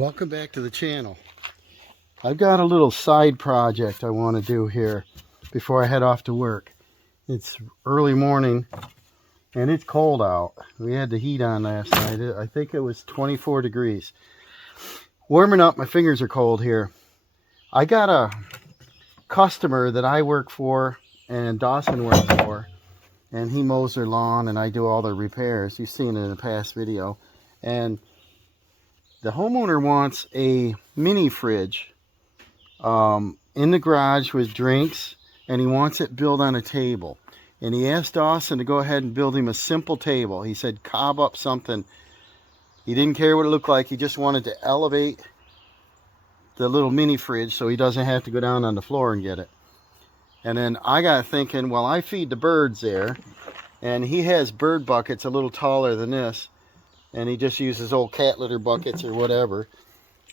Welcome back to the channel. I've got a little side project I want to do here before I head off to work. It's early morning and it's cold out. We had the heat on last night. I think it was 24 degrees. Warming up, my fingers are cold here. I got a customer that I work for and Dawson works for, and he mows their lawn and I do all the repairs. You've seen it in a past video. And the homeowner wants a mini fridge in the garage with drinks, and he wants it built on a table. And he asked Dawson to go ahead and build him a simple table. He said cob up something. He didn't care what it looked like. He just wanted to elevate the little mini fridge so he doesn't have to go down on the floor and get it. And then I got thinking, well, I feed the birds there, and he has bird buckets a little taller than this, and he just uses old cat litter buckets or whatever.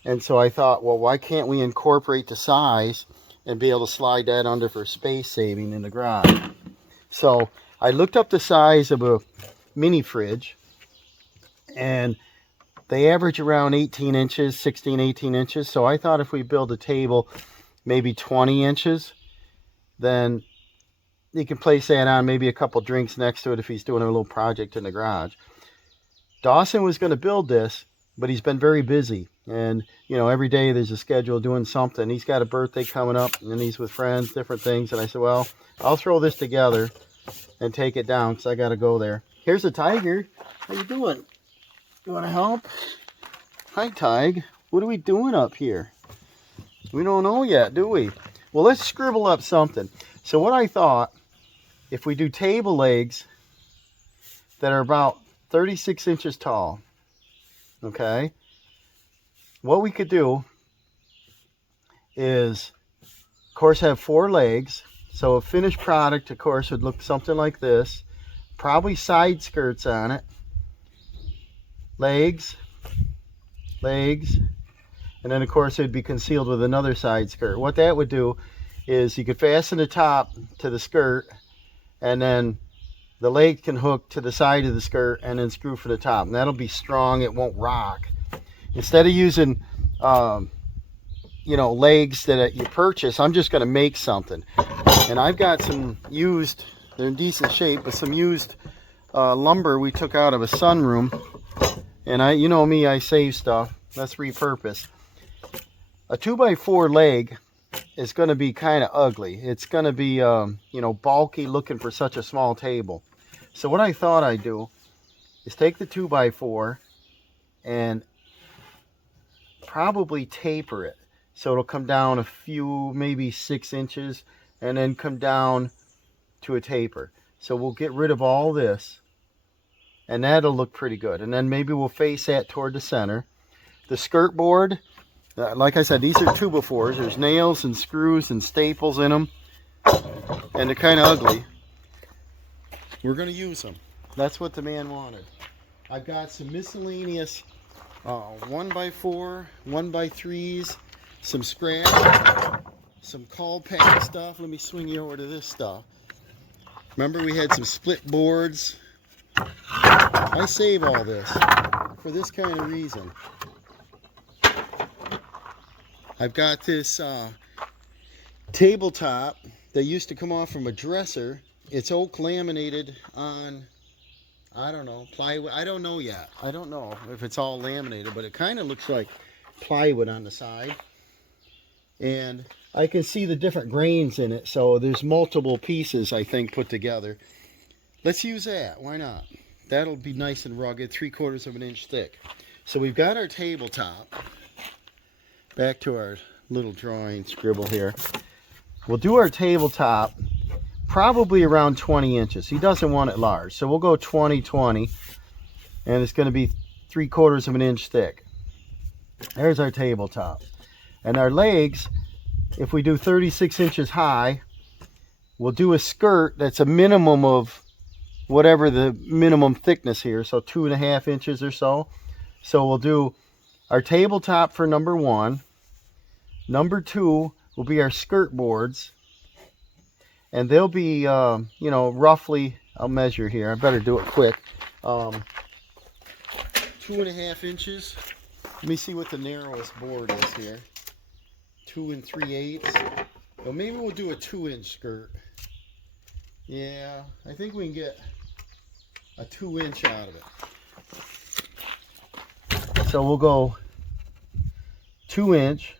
And so I thought, well, why can't we incorporate the size and be able to slide that under for space saving in the garage? So I looked up the size of a mini fridge, and they average around 18 inches, 16, 18 inches. So I thought if we build a table maybe 20 inches, then he can place that on, maybe a couple drinks next to it if he's doing a little project in the garage. Dawson was going to build this, but he's been very busy. And, you know, every day there's a schedule doing something. He's got a birthday coming up, and he's with friends, different things. And I said, well, I'll throw this together and take it down because I got to go there. Here's a tiger. How you doing? You want to help? Hi, Tig. What are we doing up here? We don't know yet, do we? Well, let's scribble up something. So what I thought, if we do table legs that are about 36 inches tall, okay, what we could do is, of course, have 4 legs. So a finished product, of course, would look something like this. Probably side skirts on it. Legs, legs, and then, of course, it would be concealed with another side skirt. What that would do is you could fasten the top to the skirt, and then the leg can hook to the side of the skirt and then screw for the top. And that'll be strong. It won't rock. Instead of using, legs that you purchase, I'm just going to make something. And I've got some used, they're in decent shape, but some used lumber we took out of a sunroom. And you know me, I save stuff. Let's repurpose. A 2x4 leg is going to be kind of ugly. It's going to be, bulky looking for such a small table. So what I thought I'd do is take the 2x4 and probably taper it. So it'll come down a few, maybe 6 inches, and then come down to a taper. So we'll get rid of all this, and that'll look pretty good. And then maybe we'll face that toward the center. The skirt board, like I said, these are 2x4s. There's nails and screws and staples in them, and they're kind of ugly. We're going to use them. That's what the man wanted. I've got some miscellaneous 1x4, 1x3s, some scrap, some call pack stuff. Let me swing you over to this stuff. Remember we had some split boards? I save all this for this kind of reason. I've got this tabletop that used to come off from a dresser. It's oak laminated on, I don't know, plywood. I don't know yet. I don't know if it's all laminated, but it kind of looks like plywood on the side. And I can see the different grains in it, so there's multiple pieces, I think, put together. Let's use that. Why not? That'll be nice and rugged, 3/4 of an inch thick. So we've got our tabletop. Back to our little drawing scribble here. We'll do our tabletop probably around 20 inches. He doesn't want it large, so we'll go 20-20, and it's going to be 3/4 of an inch thick. There's our tabletop. And our legs, if we do 36 inches high, we'll do a skirt that's a minimum of whatever the minimum thickness here, so 2.5 inches or so. So we'll do our tabletop for number 1. Number 2 will be our skirt boards, and they'll be roughly, I'll measure here, I better do it quick, 2.5 inches Let me see what the narrowest board is here. 2 3/8. Well, maybe we'll do a 2-inch skirt. Yeah, I think we can get a 2-inch out of it. So we'll go 2-inch.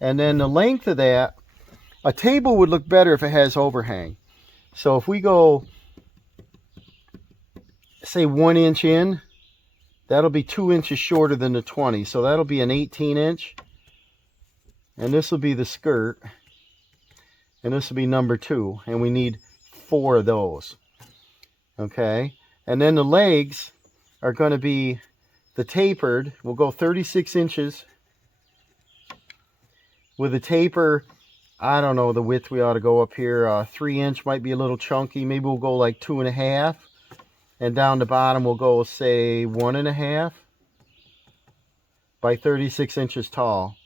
And then the length of that, a table would look better if it has overhang. So if we go, say 1 inch in, that'll be 2 inches shorter than the 20. So that'll be an 18-inch. And this will be the skirt. And this will be number 2. And we need 4 of those. Okay. And then the legs are going to be the tapered. We'll go 36 inches. With a taper, I don't know the width we ought to go up here. 3-inch might be a little chunky. Maybe we'll go like 2.5. And down the bottom we'll go, say, 1.5 by 36 inches tall.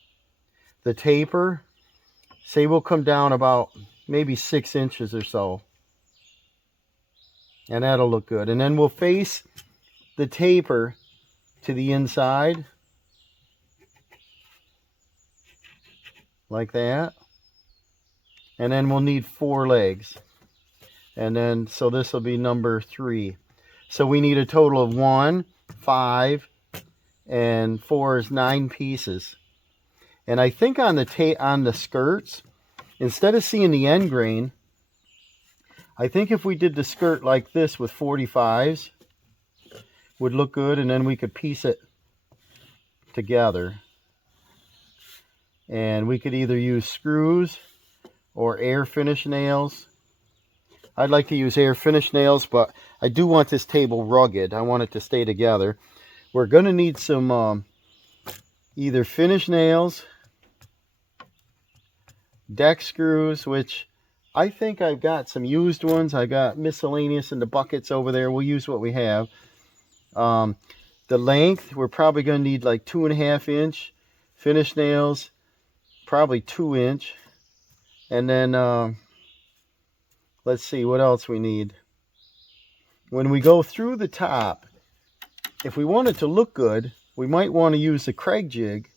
The taper, say we'll come down about maybe 6 inches or so. And that'll look good. And then we'll face the taper to the inside. Like that. And then we'll need 4 legs. And then, so this will be number 3. So we need a total of 1, 5, and 4 is 9 pieces. And I think on the skirts, instead of seeing the end grain, I think if we did the skirt like this with 45s, would look good, and then we could piece it together. And we could either use screws or air finish nails. I'd like to use air finish nails, but I do want this table rugged. I want it to stay together. We're going to need some either finish nails, deck screws, which I think I've got some used ones. I got miscellaneous in the buckets over there. We'll use what we have. The length, we're probably going to need like 2.5-inch finish nails. Probably 2-inch. And then let's see what else we need. When we go through the top, if we want it to look good, we might want to use the Kreg jig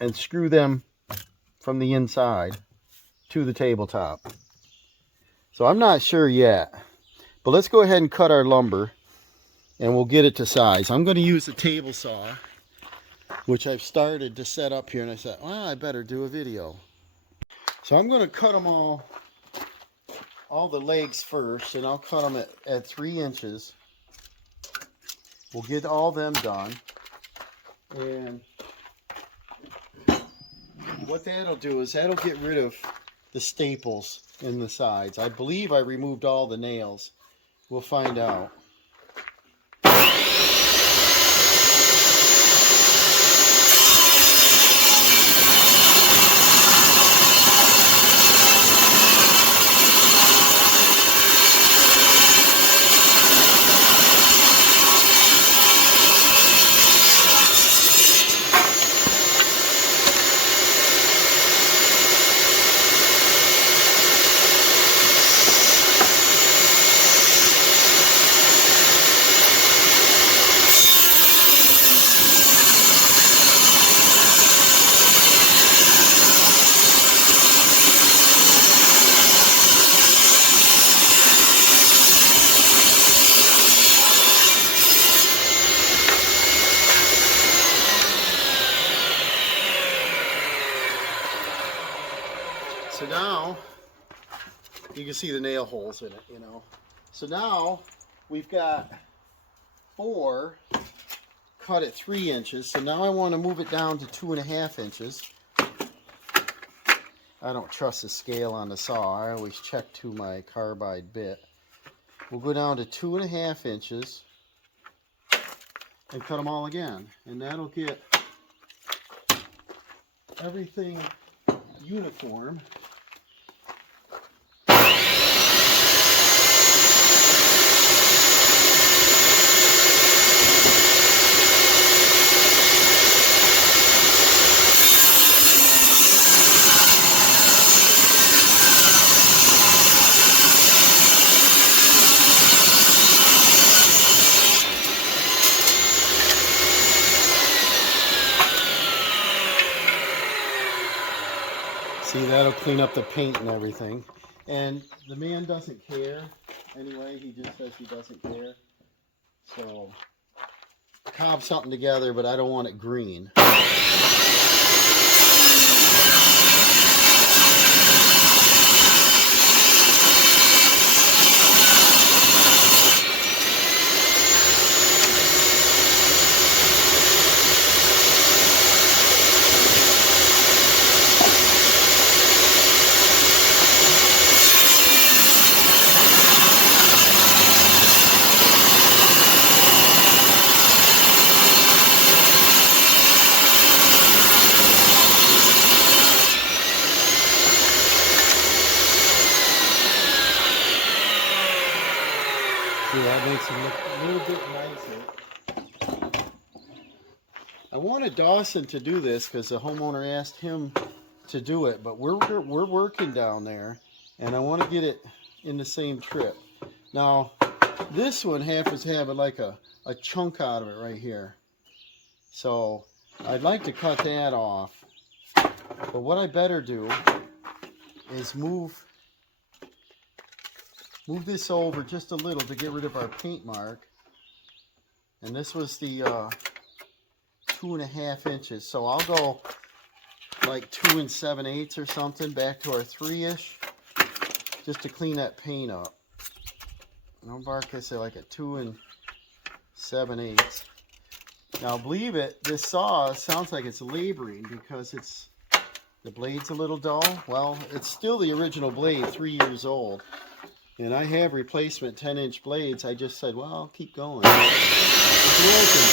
and screw them from the inside to the tabletop. So I'm not sure yet, but let's go ahead and cut our lumber and we'll get it to size. I'm going to use the table saw, which I've started to set up here, and I said, well, I better do a video. So I'm going to cut them all the legs first, and I'll cut them at 3 inches. We'll get all them done. And what that'll do is that'll get rid of the staples in the sides. I believe I removed all the nails. We'll find out. So now, you can see the nail holes in it, you know. So now, we've got 4 cut at 3 inches. So now I want to move it down to 2.5 inches. I don't trust the scale on the saw. I always check to my carbide bit. We'll go down to 2.5 inches and cut them all again. And that'll get everything uniform. See, that'll clean up the paint and everything. And the man doesn't care. Anyway, he just says he doesn't care. So, cob something together, but I don't want it green. See, that makes it look a little bit nicer. I wanted Dawson to do this because the homeowner asked him to do it, but we're working down there, and I want to get it in the same trip. Now, this one happens to have like a chunk out of it right here. So, I'd like to cut that off. But what I better do is move this over just a little to get rid of our paint mark. And this was the 2.5 inches. So I'll go like 2 7/8 or something back to our 3-ish just to clean that paint up. And I'll mark this at like a 2 7/8. Now, believe it, this saw sounds like it's laboring because the blade's a little dull. Well, it's still the original blade, 3 years old. And I have replacement 10-inch blades. I just said, well, I'll keep going. It's working.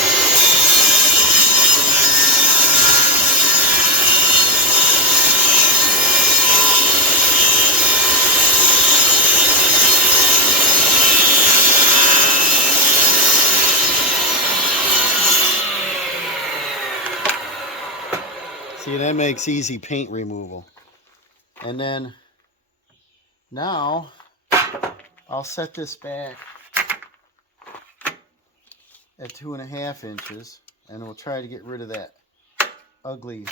See, that makes easy paint removal. And then now I'll set this back at 2.5 inches, and we'll try to get rid of that ugly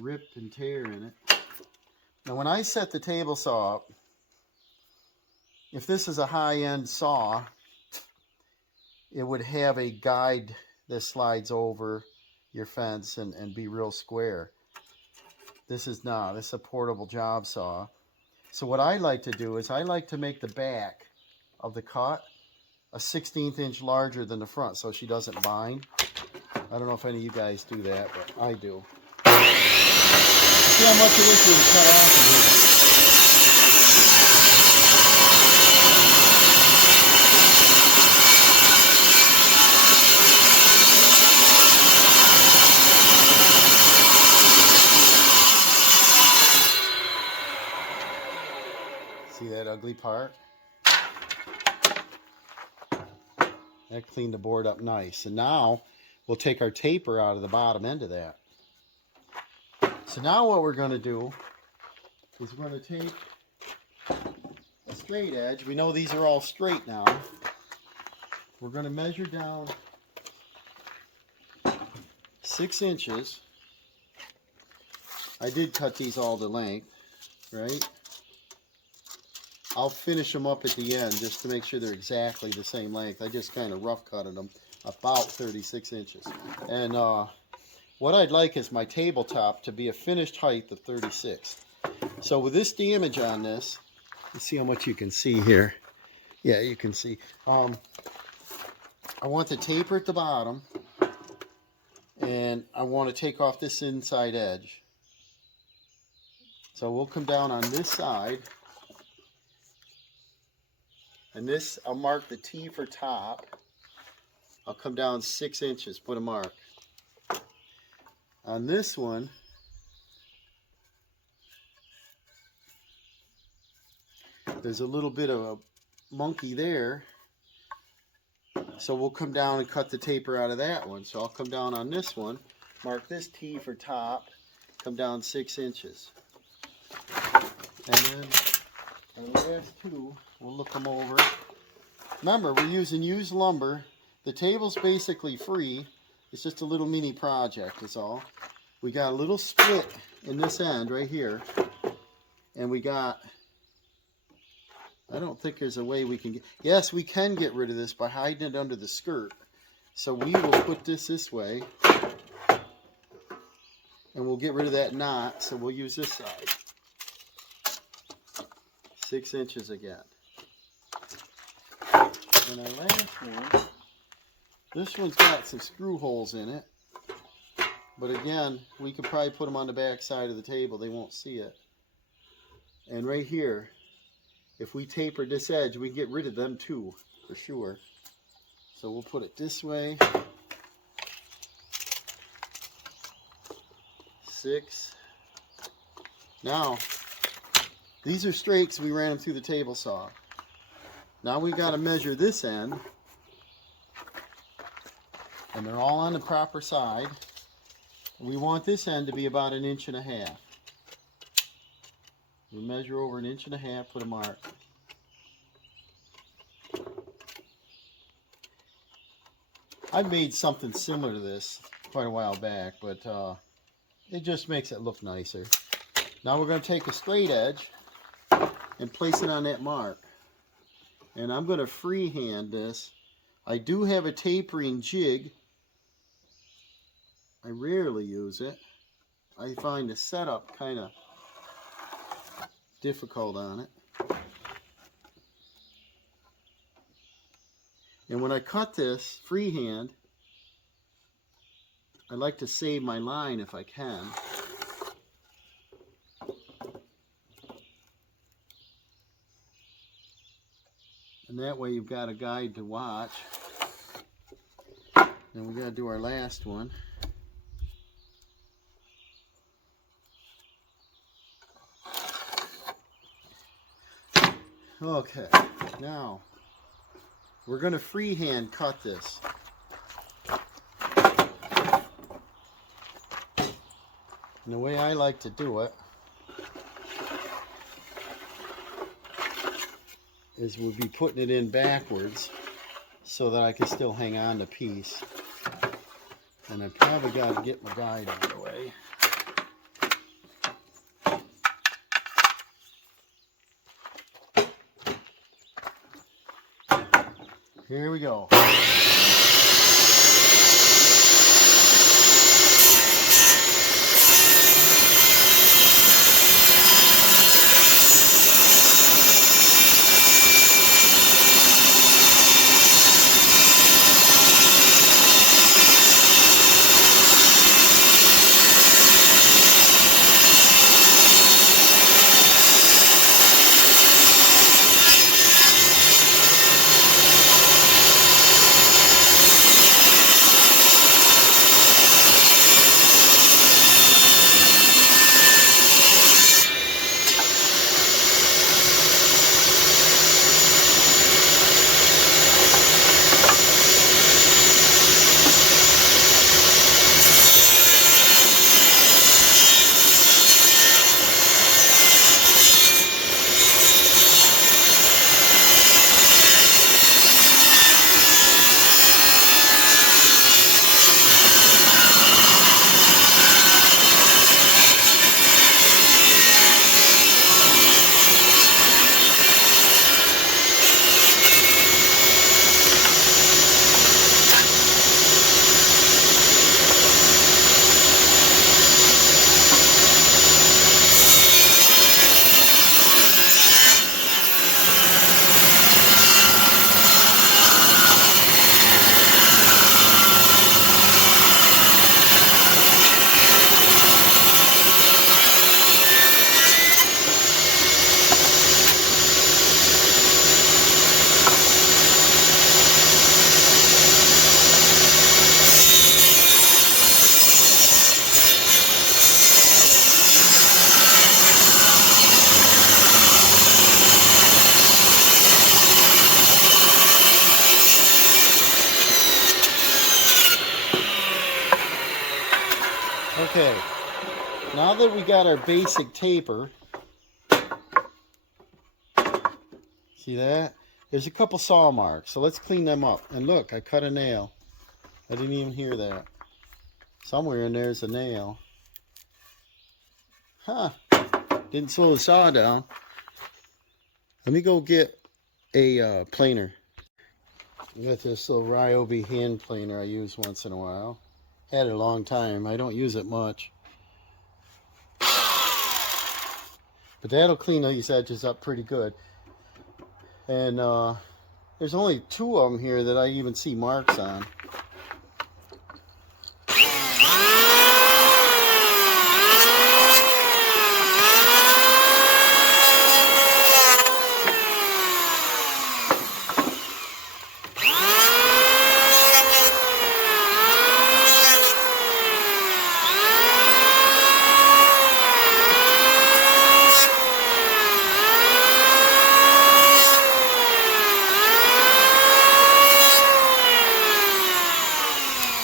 rip and tear in it. Now, when I set the table saw up, if this is a high-end saw, it would have a guide that slides over your fence and be real square. This is not. This is a portable job saw. So what I like to do is I like to make the back of the cut a 1/16 inch larger than the front so she doesn't bind. I don't know if any of you guys do that, but I do. See how much of this we can cut off in here. See that ugly part? That cleaned the board up nice. And now we'll take our taper out of the bottom end of that. So now what we're going to do is we're going to take a straight edge. We know these are all straight now. We're going to measure down 6 inches. I did cut these all to length, right? I'll finish them up at the end just to make sure they're exactly the same length. I just kind of rough cutted them about 36 inches. And what I'd like is my tabletop to be a finished height of 36. So with this damage on this, let's see how much you can see here. Yeah, you can see. I want the taper at the bottom, and I want to take off this inside edge. So we'll come down on this side. And this, I'll mark the T for top. I'll come down 6 inches, put a mark. On this one, there's a little bit of a monkey there. So we'll come down and cut the taper out of that one. So I'll come down on this one, mark this T for top, come down 6 inches. And then on the last two, we'll look them over. Remember, we're using used lumber. The table's basically free. It's just a little mini project is all. we got a little split in this end right here. And we got, I don't think there's a way we can get, yes, we can get rid of this by hiding it under the skirt. So we will put this way. And we'll get rid of that knot. So we'll use this side. 6 inches again. And our last one, this one's got some screw holes in it. But again, we could probably put them on the back side of the table. They won't see it. And right here, if we taper this edge, we can get rid of them too, for sure. So we'll put it this way. 6. Now, these are straight because we ran them through the table saw. Now we got to measure this end. And they're all on the proper side. We want this end to be about 1.5 inches. We measure over 1.5 inches, put a mark. I made something similar to this quite a while back, but it just makes it look nicer. Now we're going to take a straight edge and place it on that mark. And I'm going to freehand this. I do have a tapering jig. I rarely use it. I find the setup kind of difficult on it. And when I cut this freehand, I like to save my line if I can. And that way you've got a guide to watch. Then we got to do our last one. Okay, now we're going to freehand cut this. And the way I like to do it is we'll be putting it in backwards so that I can still hang on the piece. And I probably got to get my guide out of the way. Here we go. Okay, now that we got our basic taper, see that? There's a couple saw marks, so let's clean them up. And look, I cut a nail. I didn't even hear that. Somewhere in there's a nail. Huh. Didn't slow the saw down. Let me go get a planer. I got this little Ryobi hand planer I use once in a while. Had it a long time. I don't use it much. But that'll clean these edges up pretty good. And there's only 2 of them here that I even see marks on.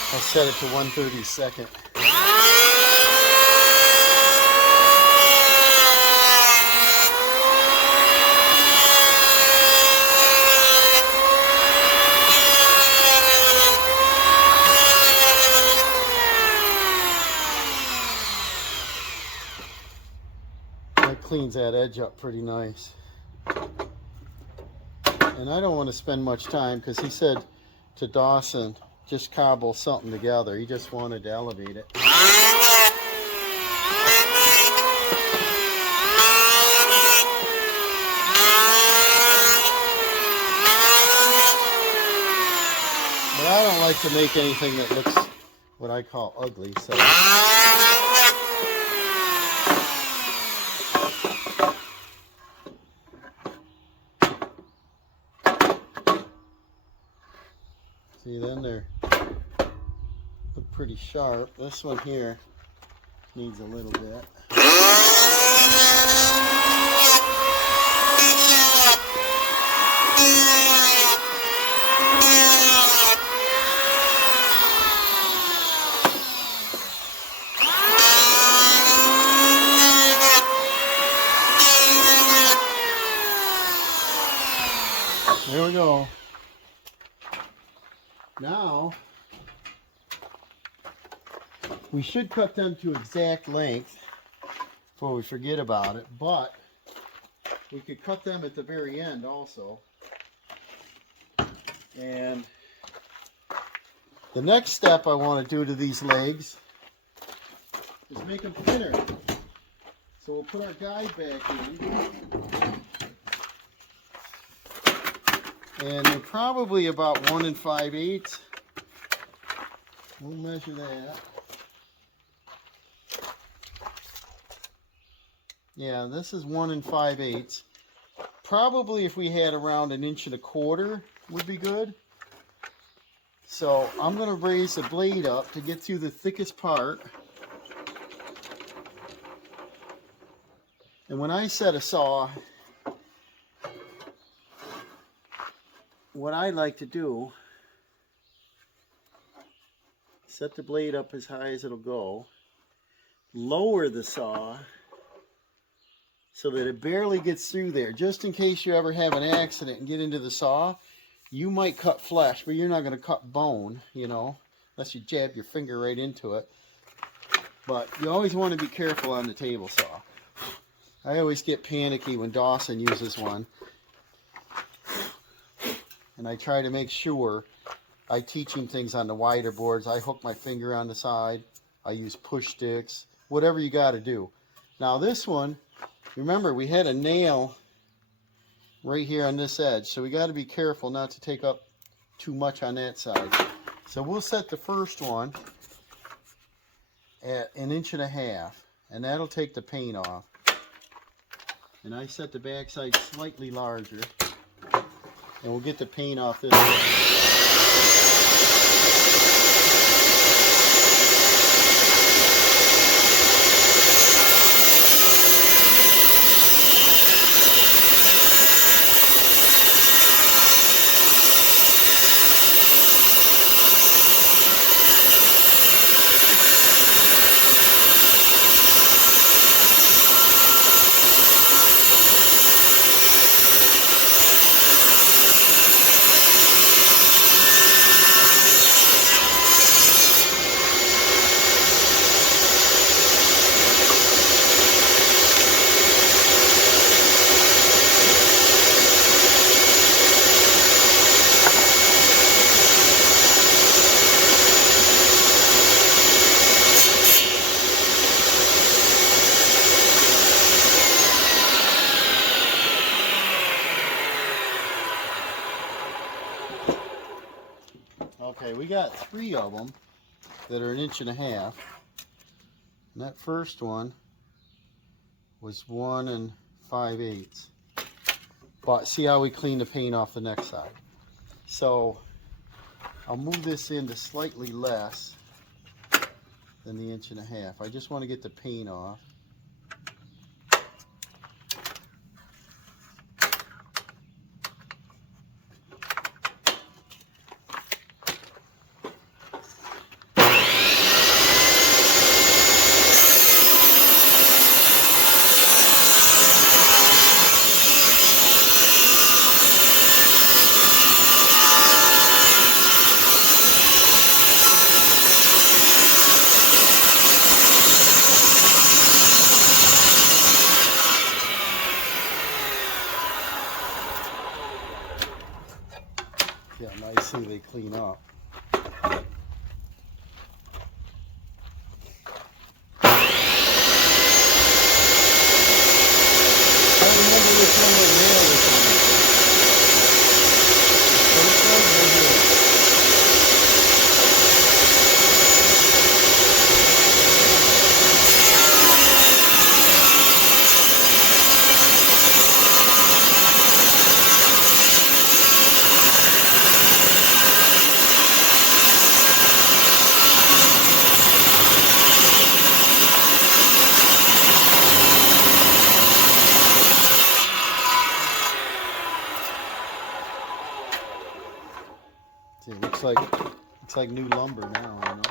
I'll set it to 1/32. That cleans that edge up pretty nice. And I don't want to spend much time because he said to Dawson, just cobble something together. He just wanted to elevate it. But I don't like to make anything that looks what I call ugly, so. See, then they're pretty sharp. This one here needs a little bit. There we go. Now, we should cut them to exact length before we forget about it, but we could cut them at the very end also. And the next step I want to do to these legs is make them thinner. So we'll put our guide back in. And they're probably about 1 5/8. We'll measure that. Yeah, this is 1 5/8. Probably if we had around 1 1/4 would be good. So I'm going to raise the blade up to get through the thickest part. And when I set a saw, what I like to do, set the blade up as high as it'll go, lower the saw so that it barely gets through there. Just in case you ever have an accident and get into the saw, you might cut flesh, but you're not going to cut bone, you know, unless you jab your finger right into it. But you always want to be careful on the table saw. I always get panicky when Dawson uses one. And I try to make sure I teach him things on the wider boards. I hook my finger on the side. I use push sticks, whatever you got to do. Now this one, remember we had a nail right here on this edge, so we got to be careful not to take up too much on that side. So we'll set the first one at 1 1/2 inches, and that'll take the paint off. And I set the back side slightly larger, and we'll get the paint off this one. Okay, we got 3 of them that are 1.5 inches. And that first one was 1 5/8. But see how we clean the paint off the next side. So I'll move this into slightly less than the 1.5 inches. I just want to get the paint off. Yeah, nicely they clean up. I remember which one the nail was on. First one right here. See, it looks like new lumber now, you know.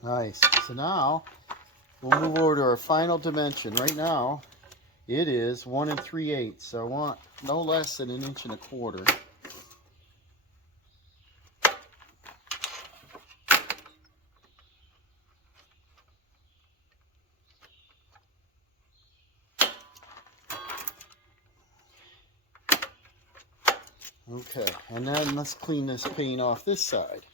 Nice. So now we'll move over to our final dimension. Right now it is 1 3/8. So I want no less than 1.25 inches. Okay, and then let's clean this paint off this side.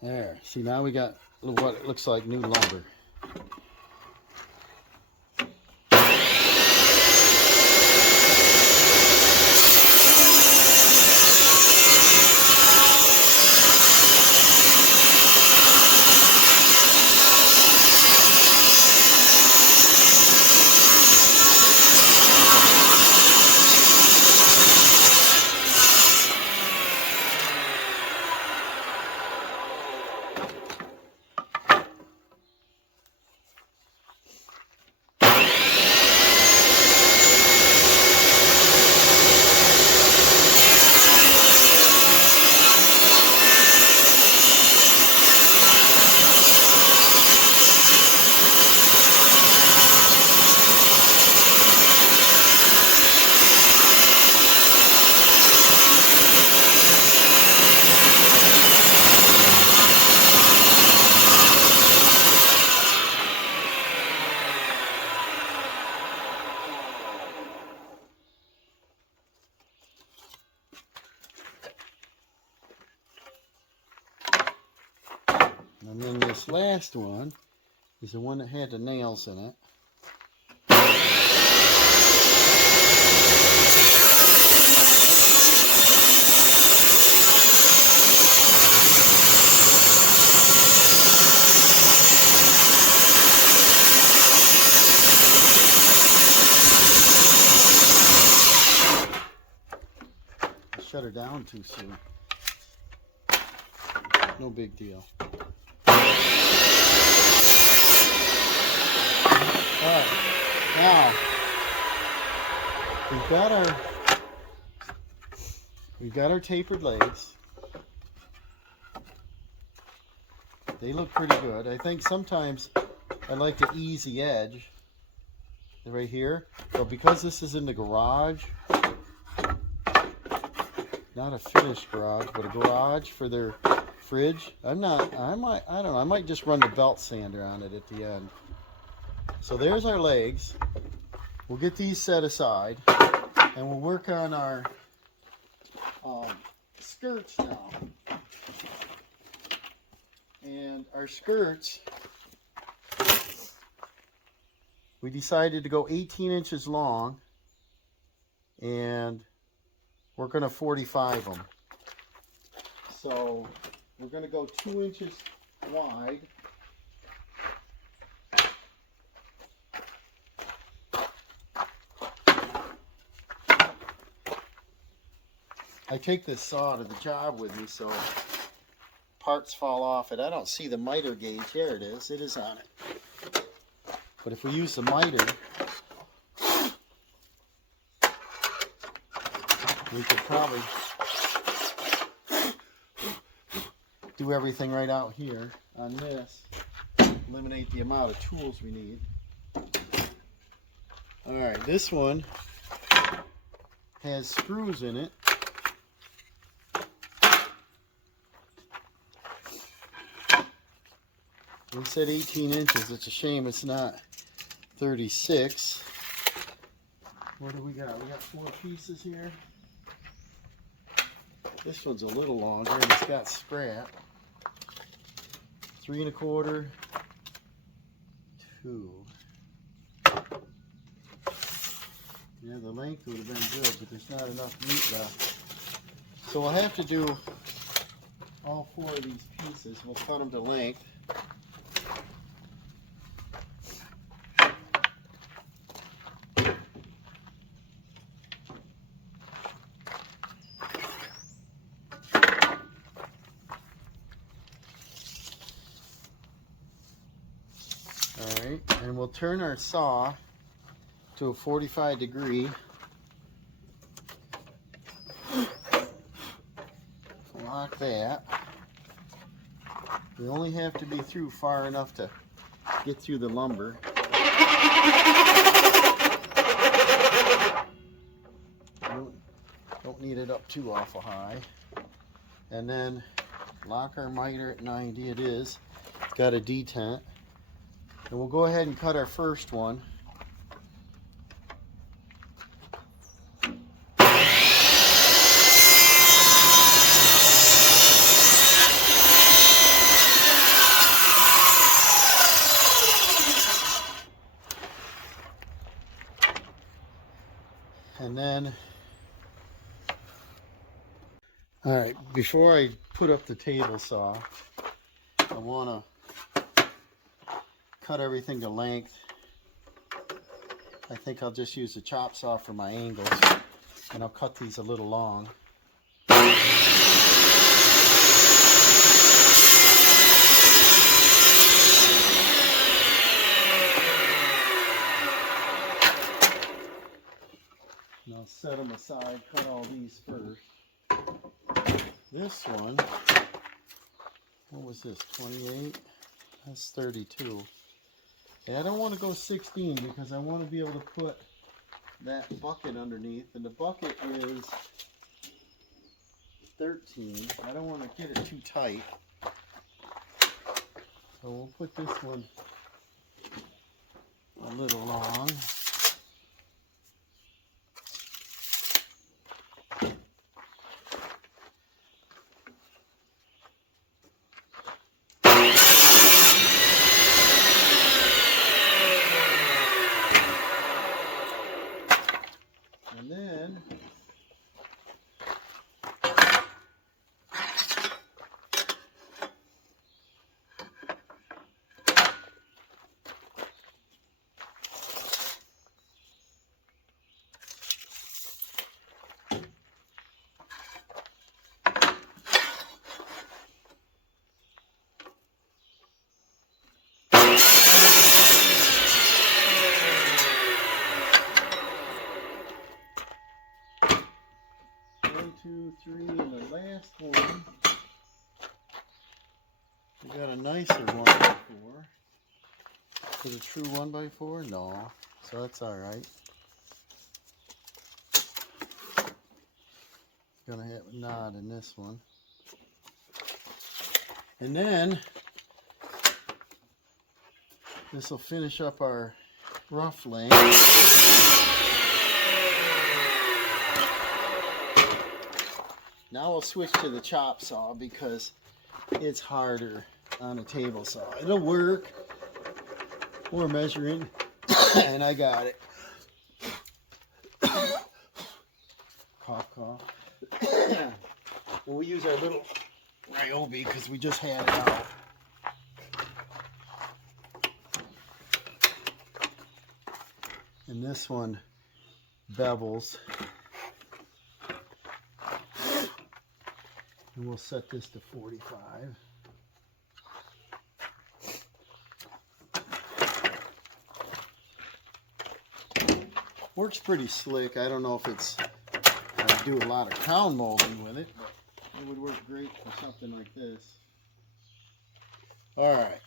There. See, now we got what it looks like new lumber. And then this last one is the one that had the nails in it. I shut her down too soon. No big deal. Alright, now we've got our tapered legs. They look pretty good. I think sometimes I like to ease the edge right here, but because this is in the garage, not a finished garage, but a garage for their fridge, I might just run the belt sander on it at the end. So there's our legs. We'll get these set aside, and we'll work on our skirts now. And our skirts, we decided to go 18 inches long, and we're going to 45 them. So we're going to go 2 inches wide. I take this saw to the job with me so parts fall off it. I don't see the miter gauge. There it is. It is on it. But if we use the miter, we could probably do everything right out here on this. Eliminate the amount of tools we need. Alright, this one has screws in it. We said 18 inches. It's a shame it's not 36. What do we got? We got 4 pieces here. This one's a little longer and it's got scrap. 3 1/4. 2. Yeah, the length would have been good, but there's not enough meat left. So we'll have to do all 4 of these pieces. We'll cut them to length. Alright, and we'll turn our saw to a 45 degree. Lock that. We only have to be through far enough to get through the lumber. Don't need it up too awful high. And then lock our miter at 90. It is. Got a detent. And we'll go ahead and cut our first one. And then, all right, before I put up the table saw, I want to cut everything to length. I think I'll just use the chop saw for my angles, and I'll cut these a little long. And I'll set them aside, cut all these first. This one, what was this, 28? That's 32. And I don't want to go 16 because I want to be able to put that bucket underneath. And the bucket is 13. I don't want to get it too tight. So we'll put this one a little long. And then We got a nicer 1x4. Is it a true 1x4? No. So that's alright. Gonna have a knot in this one. And then this will finish up our rough lane. Now we'll switch to the chop saw because it's harder on a table saw. It'll work. We're measuring and I got it. Cough, cough. Well, we use our little Ryobi because we just had it out. And this one bevels. And we'll set this to 45. Works pretty slick. I don't know if it's, I do a lot of crown molding with it, but it would work great for something like this. All right.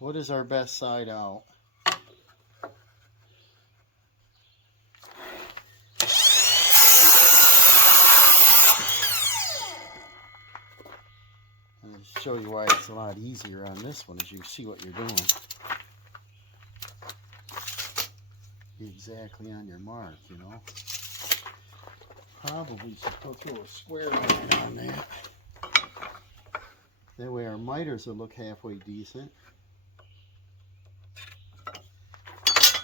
What is our best side out? I'll show you why it's a lot easier on this one as you see what you're doing. Be exactly on your mark, you know. Probably should go through a square line on that. That way our miters will look halfway decent.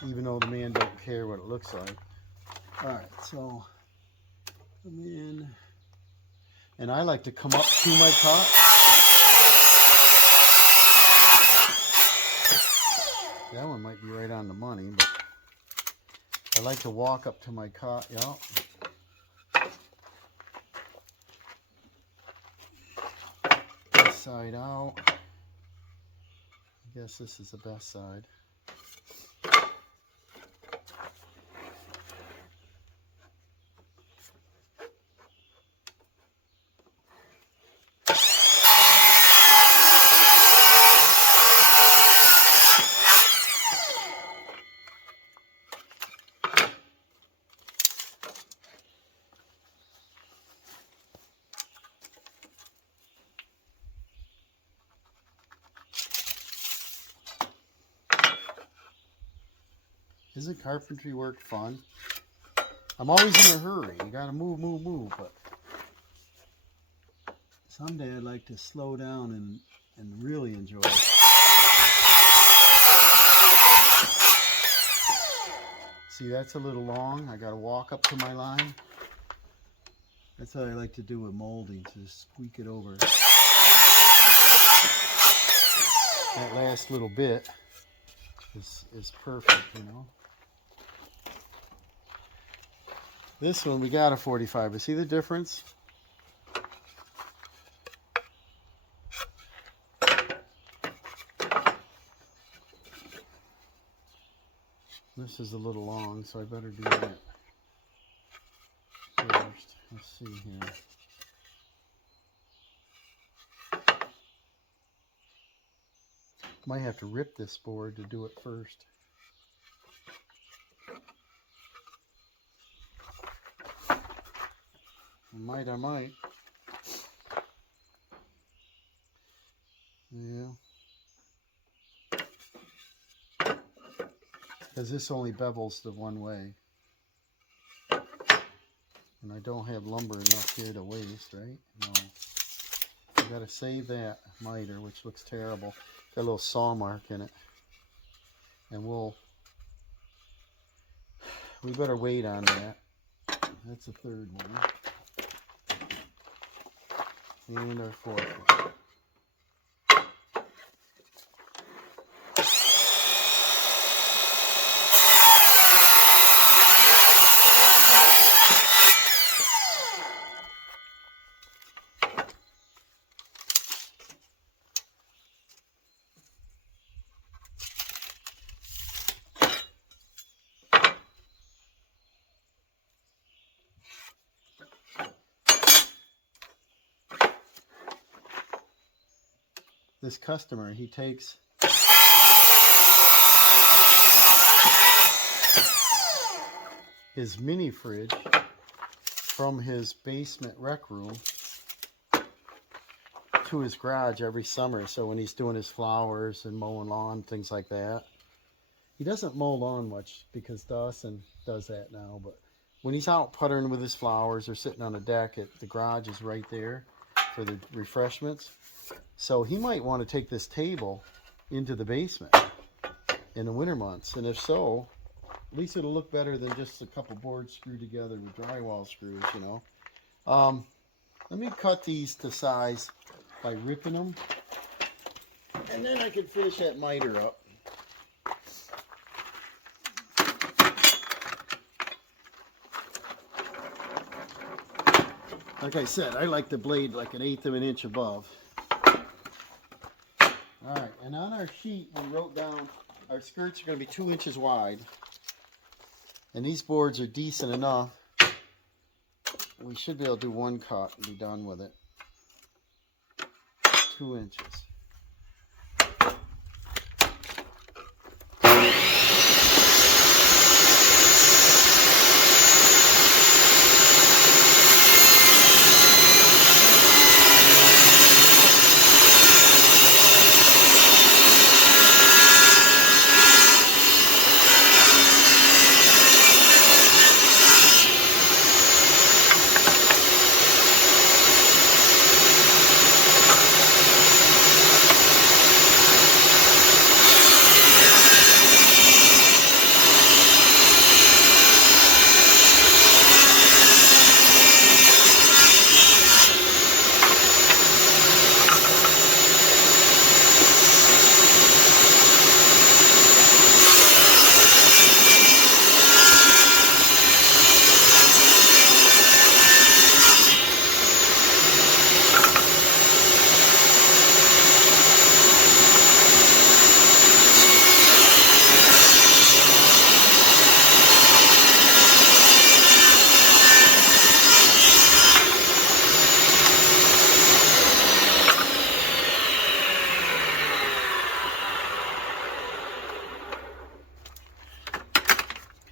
Even though the man don't care what it looks like. Alright, so come in. And I like to come up to my cut. That one might be right on the money, but I like to walk up to my cut, yeah. This side out. I guess this is the best side. Isn't carpentry work fun? I'm always in a hurry. You gotta move, move, move. But someday I'd like to slow down and really enjoy it. See, that's a little long. I gotta walk up to my line. That's what I like to do with molding, to squeak it over. That last little bit is perfect, you know. This one, we got a 45, but see the difference? This is a little long, so I better do that first. Let's see here. Might have to rip this board to do it first. I might. Yeah. Because this only bevels the one way. And I don't have lumber enough here to waste, right? No. I gotta save that miter, which looks terrible. Got a little saw mark in it. And we better wait on that. That's the third one. And our fourth one. this customer, he takes his mini fridge from his basement rec room to his garage every summer. So when he's doing his flowers and mowing lawn, things like that. He doesn't mow lawn much because Dawson does that now, but when he's out puttering with his flowers or sitting on a deck, the garage is right there for the refreshments. So he might want to take this table into the basement in the winter months. And if so, at least it'll look better than just a couple boards screwed together with drywall screws, you know. Let me cut these to size by ripping them, and then I can finish that miter up. Like I said, I like the blade like 1/8 of an inch above. Alright, and on our sheet we wrote down our skirts are going to be 2 inches wide. And these boards are decent enough. We should be able to do one cut and be done with it. 2 inches.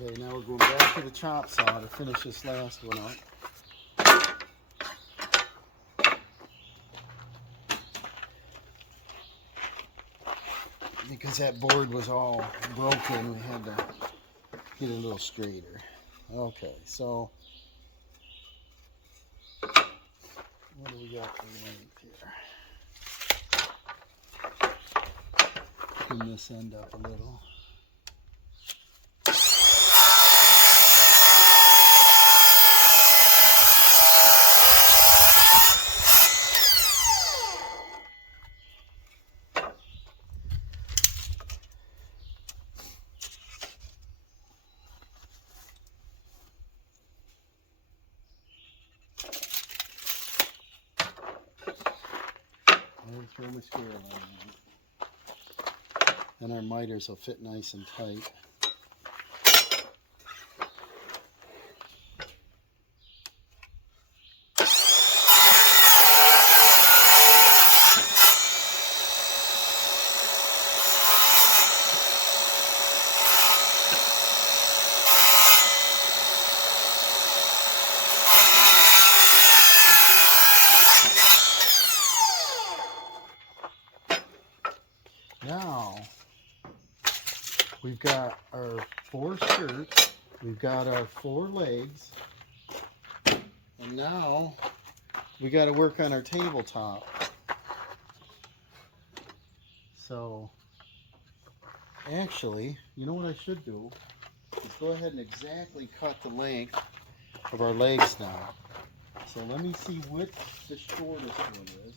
Okay, now we're going back to the chop saw to finish this last one up. Because that board was all broken, we had to get it a little straighter. Okay, so what do we got for length here? Clean this end up a little. Throw my square line on. Then our miters will fit nice and tight. Now, we've got our 4 skirts, we've got our 4 legs, and now we got to work on our tabletop. So, actually, you know what I should do? Is go ahead and exactly cut the length of our legs now. So let me see what the shortest one is.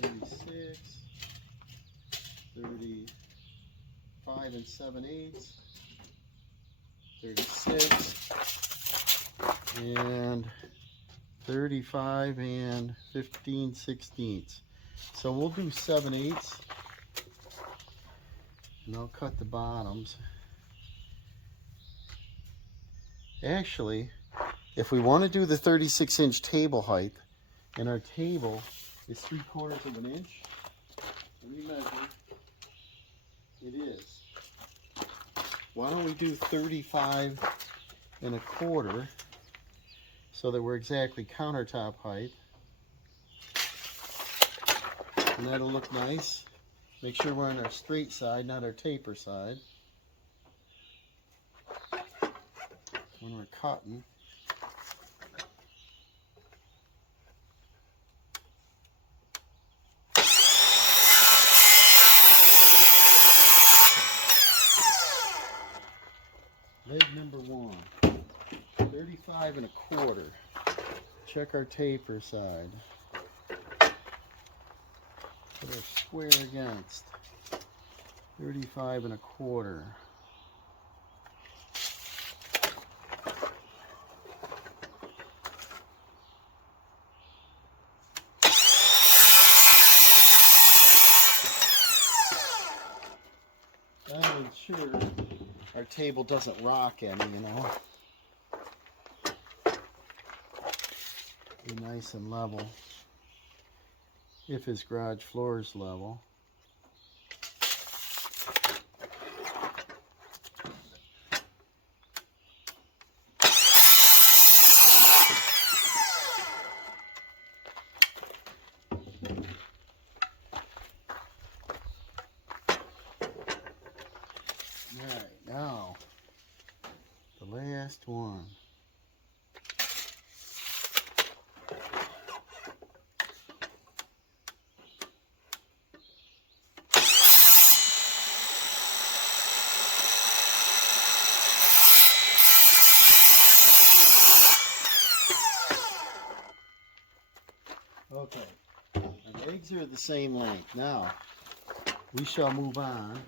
36. 35 7/8, 36, and 35 15/16. So we'll do 7/8, and I'll cut the bottoms. Actually, if we want to do the 36-inch table height, and our table is 3/4 of an inch. Let me measure. It is. Why don't we do 35 1/4 so that we're exactly countertop height. And that'll look nice. Make sure we're on our straight side, not our taper side. When we're cutting. Leg number 1, 35 1/4. Check our taper side. Put our square against 35 1/4. That'll ensure our table doesn't rock any, you know. Be nice and level. If his garage floor is level. Alright, now the last one. Okay, our legs are the same length. Now, we shall move on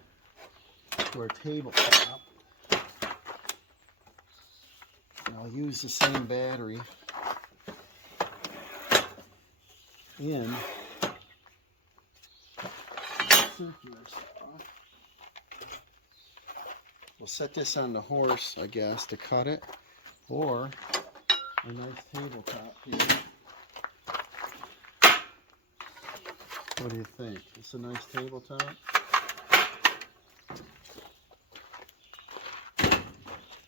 to our tabletop. I'll use the same battery in circular saw. We'll set this on the horse, I guess, to cut it, or a nice tabletop here. What do you think? It's a nice tabletop.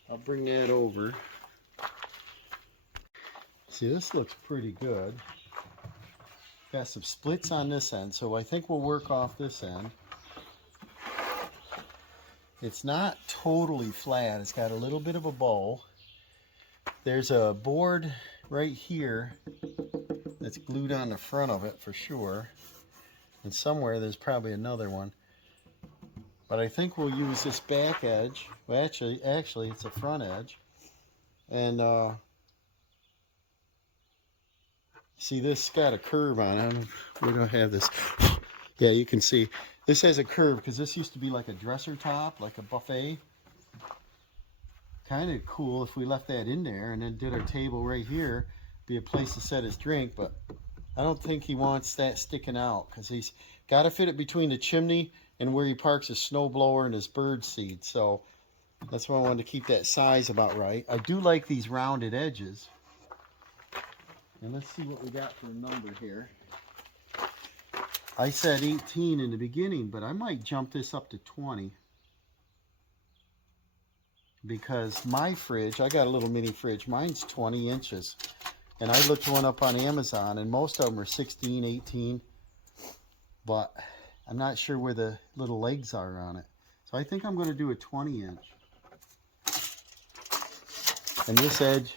I'll bring that over. See, this looks pretty good. Got some splits on this end, so I think we'll work off this end. It's not totally flat. It's got a little bit of a bow. There's a board right here that's glued on the front of it for sure. And somewhere there's probably another one. But I think we'll use this back edge. Well, actually it's a front edge. And see, this got a curve on it. We don't have this. Yeah, you can see this has a curve because this used to be like a dresser top, like a buffet. Kind of cool if we left that in there and then did our table right here. Be a place to set his drink, but I don't think he wants that sticking out because he's got to fit it between the chimney and where he parks his snow blower and his bird seed. So that's why I wanted to keep that size about right. I do like these rounded edges. And let's see what we got for a number here. I said 18 in the beginning, but I might jump this up to 20. Because my fridge, I got a little mini fridge, mine's 20 inches. And I looked one up on Amazon, and most of them are 16, 18. But I'm not sure where the little legs are on it. So I think I'm going to do a 20 inch. And this edge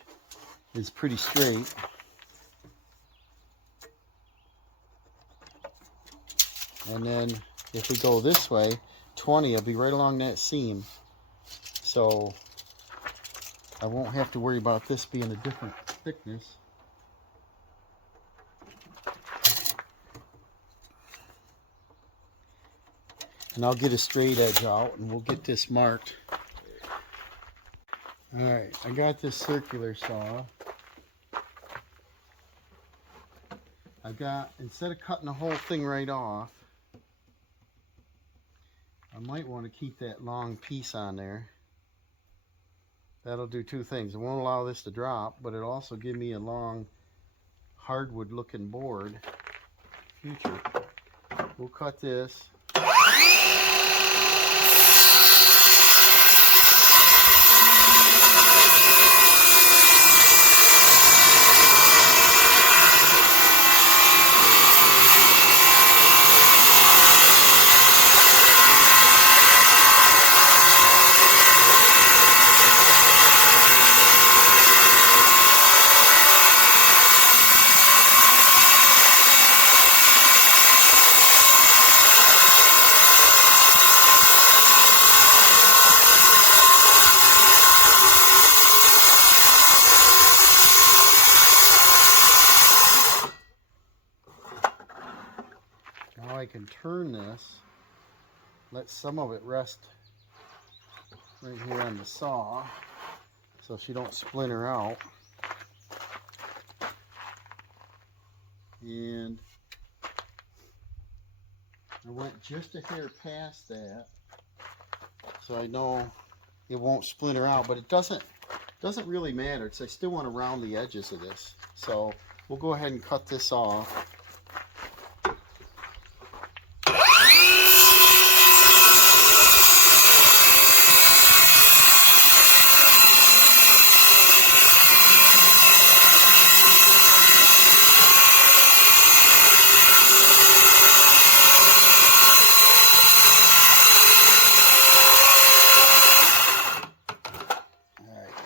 is pretty straight. And then if we go this way, 20 will be right along that seam. So I won't have to worry about this being a different thickness. And I'll get a straight edge out and we'll get this marked. Alright, I got this circular saw. Instead of cutting the whole thing right off, I might want to keep that long piece on there. That'll do two things. It won't allow this to drop, but it'll also give me a long hardwood looking board. future. We'll cut this. Now I can turn this, let some of it rest right here on the saw so she don't splinter out. And I went just a hair past that so I know it won't splinter out, but it doesn't really matter because I still want to round the edges of this. So we'll go ahead and cut this off.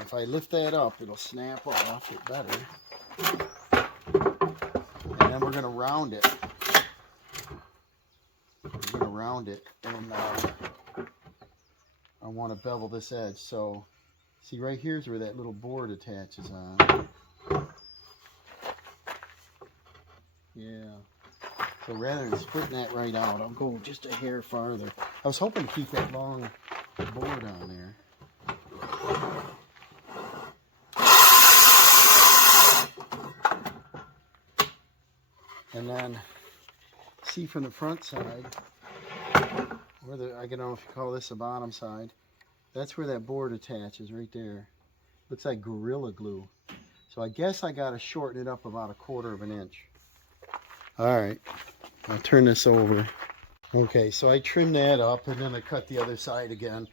If I lift that up, it'll snap off it better. And then we're going to round it. We're going to round it. And I want to bevel this edge. So, see right here's where that little board attaches on. Yeah. So rather than splitting that right out, I'll go just a hair farther. I was hoping to keep that long board on there. And then see from the front side, where I don't know if you call this the bottom side, that's where that board attaches right there. Looks like Gorilla Glue. So I guess I got to shorten it up about 1/4 of an inch. All right, I'll turn this over. Okay, so I trimmed that up and then I cut the other side again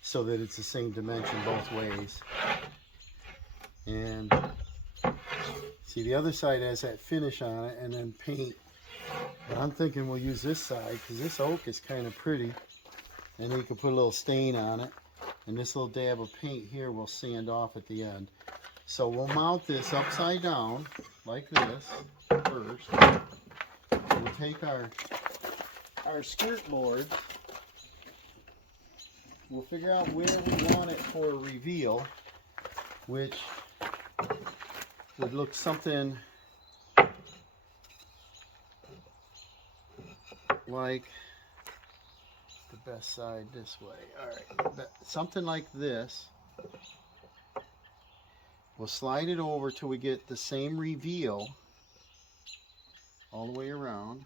so that it's the same dimension both ways. And see, the other side has that finish on it and then paint. But I'm thinking we'll use this side because this oak is kind of pretty. And then you can put a little stain on it. And this little dab of paint here will sand off at the end. So we'll mount this upside down like this first. We'll take our skirt board. We'll figure out where we want it for a reveal, which would look something like the best side this way. All right, something like this. We'll slide it over till we get the same reveal all the way around.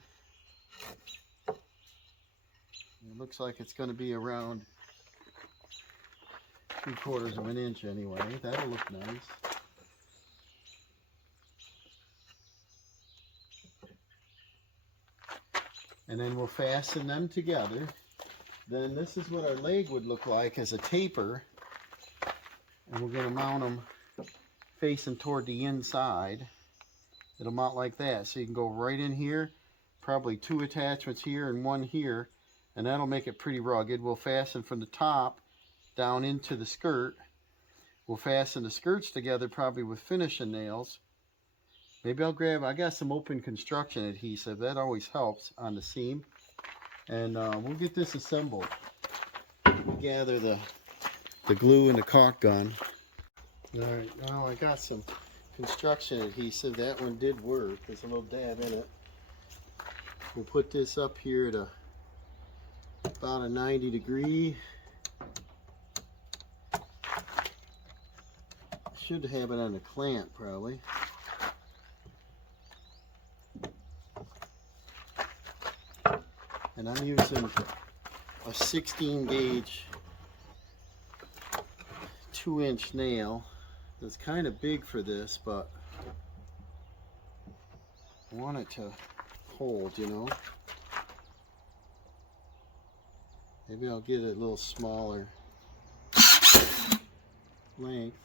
It looks like it's going to be around 3/4 of an inch anyway. That'll look nice. And then we'll fasten them together. Then this is what our leg would look like as a taper. And we're going to mount them facing toward the inside. It'll mount like that. So you can go right in here, probably 2 attachments here and 1 here. And that'll make it pretty rugged. We'll fasten from the top down into the skirt. We'll fasten the skirts together probably with finishing nails. Maybe I got some open construction adhesive. That always helps on the seam. And we'll get this assembled. We'll gather the glue and the caulk gun. Alright, now I got some construction adhesive. That one did work. There's a little dab in it. We'll put this up here at about a 90 degree. Should have it on a clamp probably. And I'm using a 16 gauge 2-inch nail. It's kind of big for this, but I want it to hold, you know. Maybe I'll get it a little smaller length.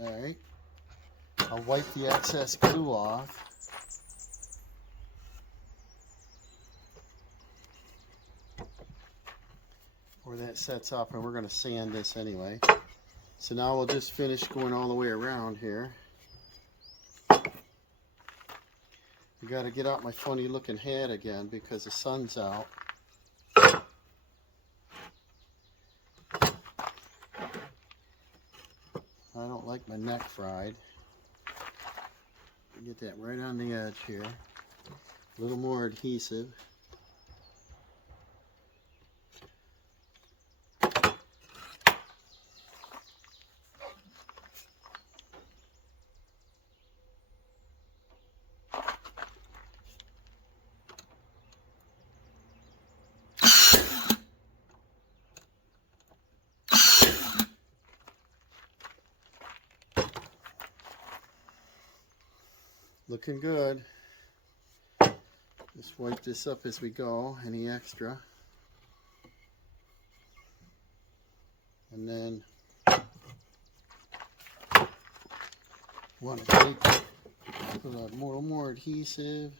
Alright. I'll wipe the excess glue off. Before that sets up, and we're going to sand this anyway. So now we'll just finish going all the way around here. I got to get out my funny looking hat again because the sun's out. I don't like my neck fried. Get that right on the edge here. A little more adhesive. Looking good. Just wipe this up as we go, any extra. And then want to put a little more adhesive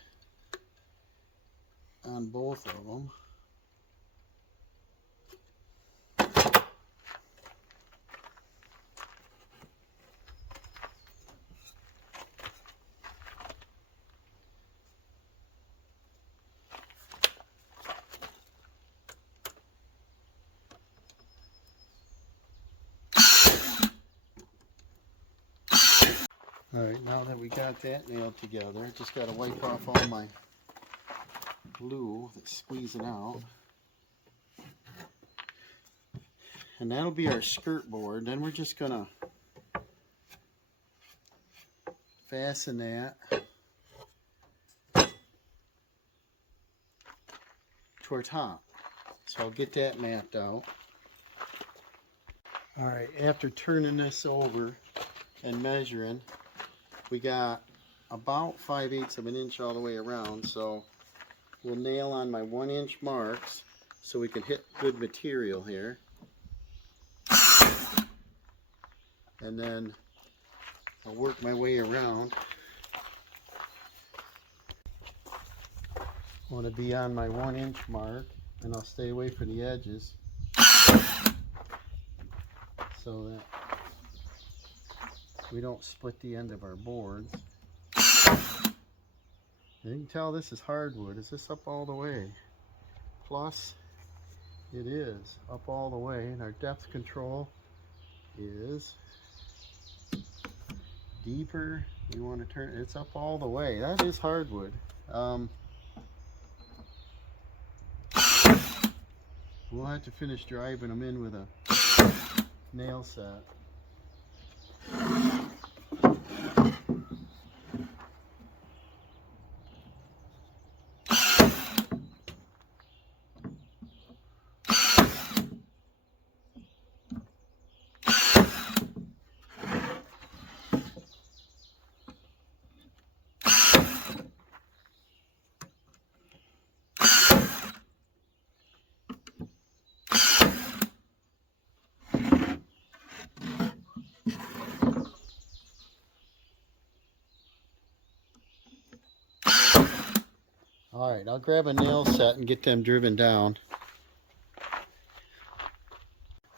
on both of them. Alright, now that we got that nailed together, just got to wipe off all my glue that's squeezing out. And that'll be our skirt board. Then we're just going to fasten that to our top. So I'll get that mapped out. Alright, after turning this over and measuring, we got about 5/8 of an inch all the way around, so we'll nail on my 1-inch marks so we can hit good material here. And then I'll work my way around. I want to be on my 1-inch mark, and I'll stay away from the edges so that we don't split the end of our boards. And you can tell this is hardwood. Is this up all the way? Plus, it is up all the way, and our depth control is deeper. We want to turn it's up all the way. That is hardwood. We'll have to finish driving them in with a nail set. Alright, I'll grab a nail set and get them driven down.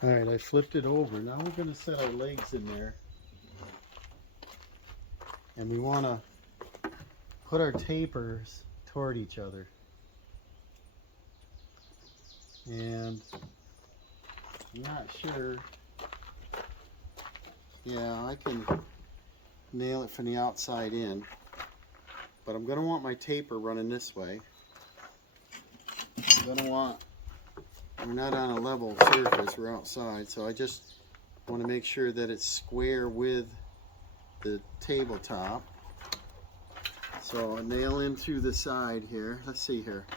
Alright, I flipped it over. Now we're going to set our legs in there. And we want to put our tapers toward each other. And I'm not sure. Yeah, I can nail it from the outside in. But I'm going to want my taper running this way. I'm going to want, we're not on a level surface, we're outside, so I just want to make sure that it's square with the tabletop. So I'll nail in through the side here. Let's see here.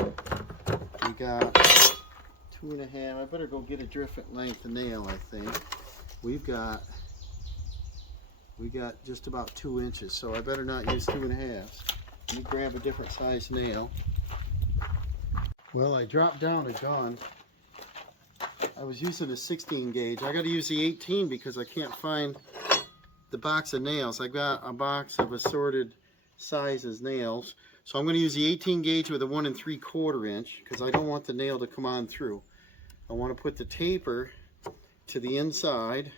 We got 2.5. I better go get a different length of nail, I think. We've got we got just about 2 inches, so I better not use 2.5. Let me grab a different size nail. Well, I dropped down a gun. I was using a 16 gauge. I got to use the 18 because I can't find the box of nails. I got a box of assorted sizes nails. So I'm going to use the 18 gauge with a 1 3/4 inch because I don't want the nail to come on through. I want to put the taper to the inside,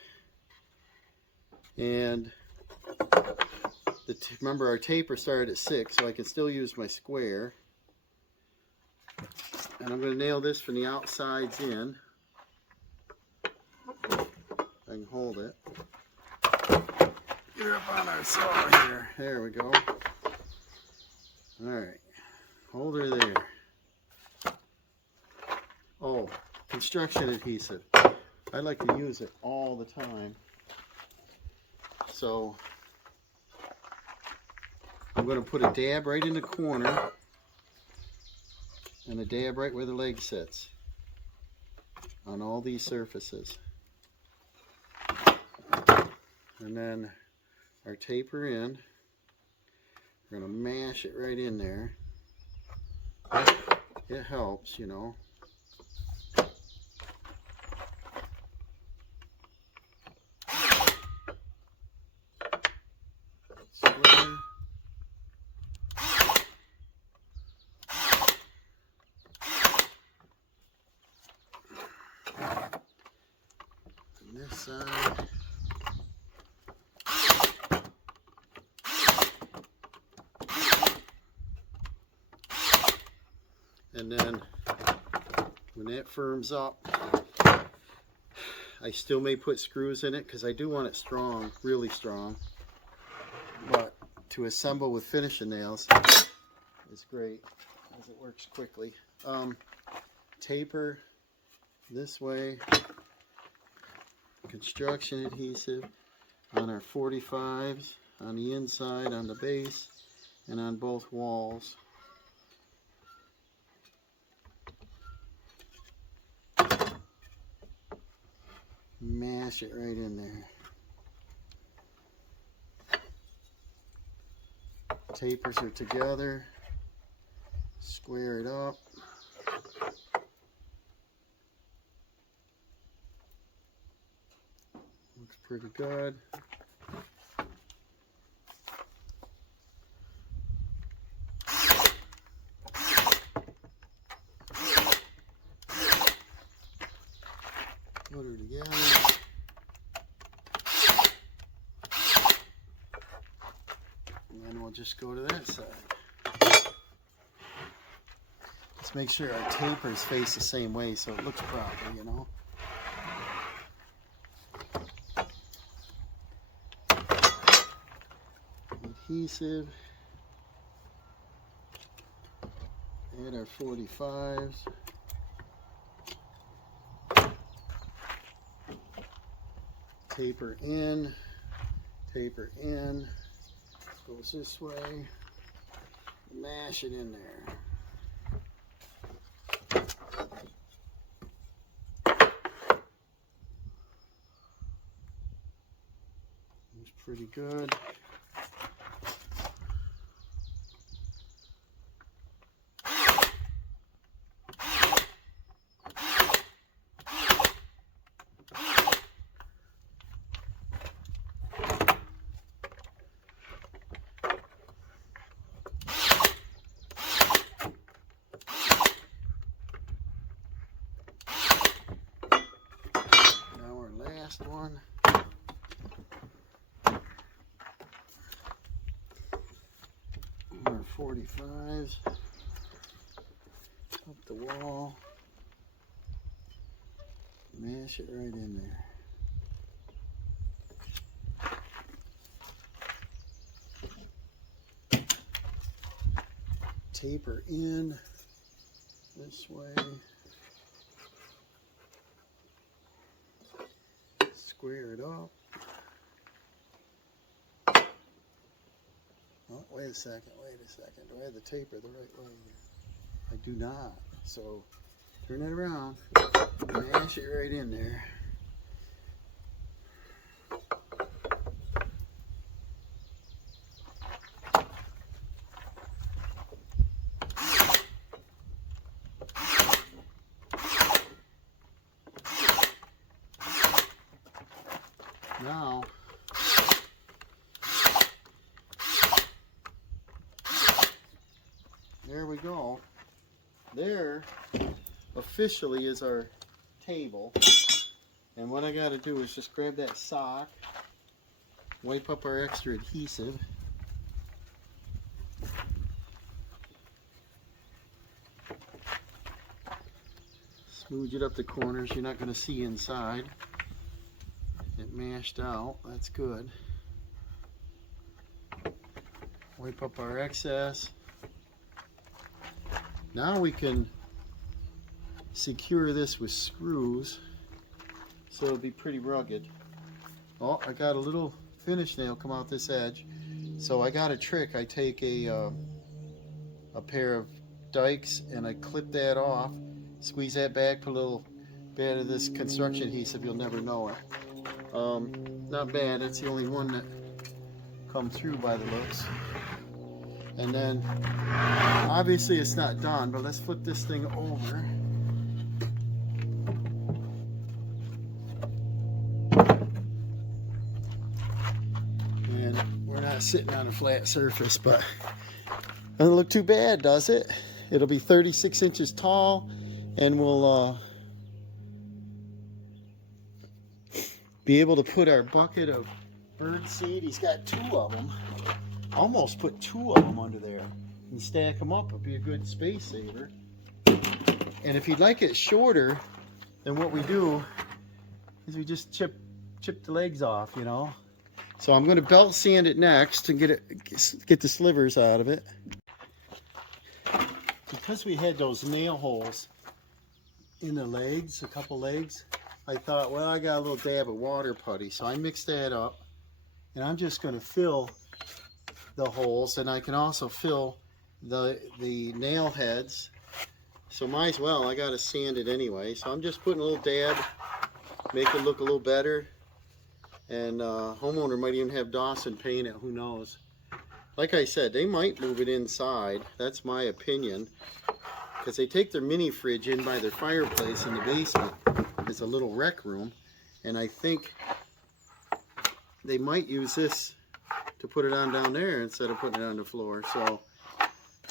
and remember our taper started at 6, so I can still use my square. And I'm going to nail this from the outsides in. I can hold it. Get up on our saw here. There we go. Alright. Hold her there. Oh, construction adhesive. I like to use it all the time. So I'm going to put a dab right in the corner and a dab right where the leg sits on all these surfaces. And then our taper in. We're going to mash it right in there. It helps, you know. Square. And this side. And then when that firms up, I still may put screws in it because I do want it strong, really strong. But to assemble with finishing nails is great as it works quickly. Taper this way, construction adhesive on our 45s, on the inside, on the base, and on both walls. Mash it right in there. Tapers are together. Square it up. Looks pretty good. Put her together. And then we'll just go to that side. Let's make sure our tapers face the same way so it looks proper, you know. Adhesive. And our 45s. Taper in, goes this way, mash it in there. It's pretty good. Last one. Our 45s up the wall. Mash it right in there. Taper in this way. Square it up. Oh, wait a second. Do I have the taper the right way? I do not. So turn it around. Mash it right in there. Now, there we go. There officially is our table. And what I got to do is just grab that sock, wipe up our extra adhesive. Smooth it up the corners. You're not going to see inside. It mashed out. That's good. Wipe up our excess. Now we can secure this with screws so it'll be pretty rugged. Oh, I got a little finish nail come out this edge. So I got a trick. I take a pair of dikes and I clip that off, squeeze that back, put a little bit of this construction adhesive, you'll never know it. Not bad, it's the only one that come through by the looks. And then, obviously it's not done, but let's flip this thing over. And we're not sitting on a flat surface, but doesn't look too bad, does it? It'll be 36 inches tall, and we'll be able to put our bucket of bird seed. He's got 2 of them. Almost put 2 of them under there and stack them up. It'll be a good space saver. And if you'd like it shorter, then what we do is we just chip the legs off, you know. So I'm going to belt sand it next and get the slivers out of it. Because we had those nail holes in the legs, a couple legs, I thought, well, I got a little dab of water putty, so I mixed that up, and I'm just going to fill the holes, and I can also fill the nail heads. So might as well, I got to sand it anyway. So I'm just putting a little dab, make it look a little better, and homeowner might even have Dawson paint it, who knows. Like I said, they might move it inside. That's my opinion, because they take their mini fridge in by their fireplace in the basement. It's a little rec room, and I think they might use this to put it on down there instead of putting it on the floor. So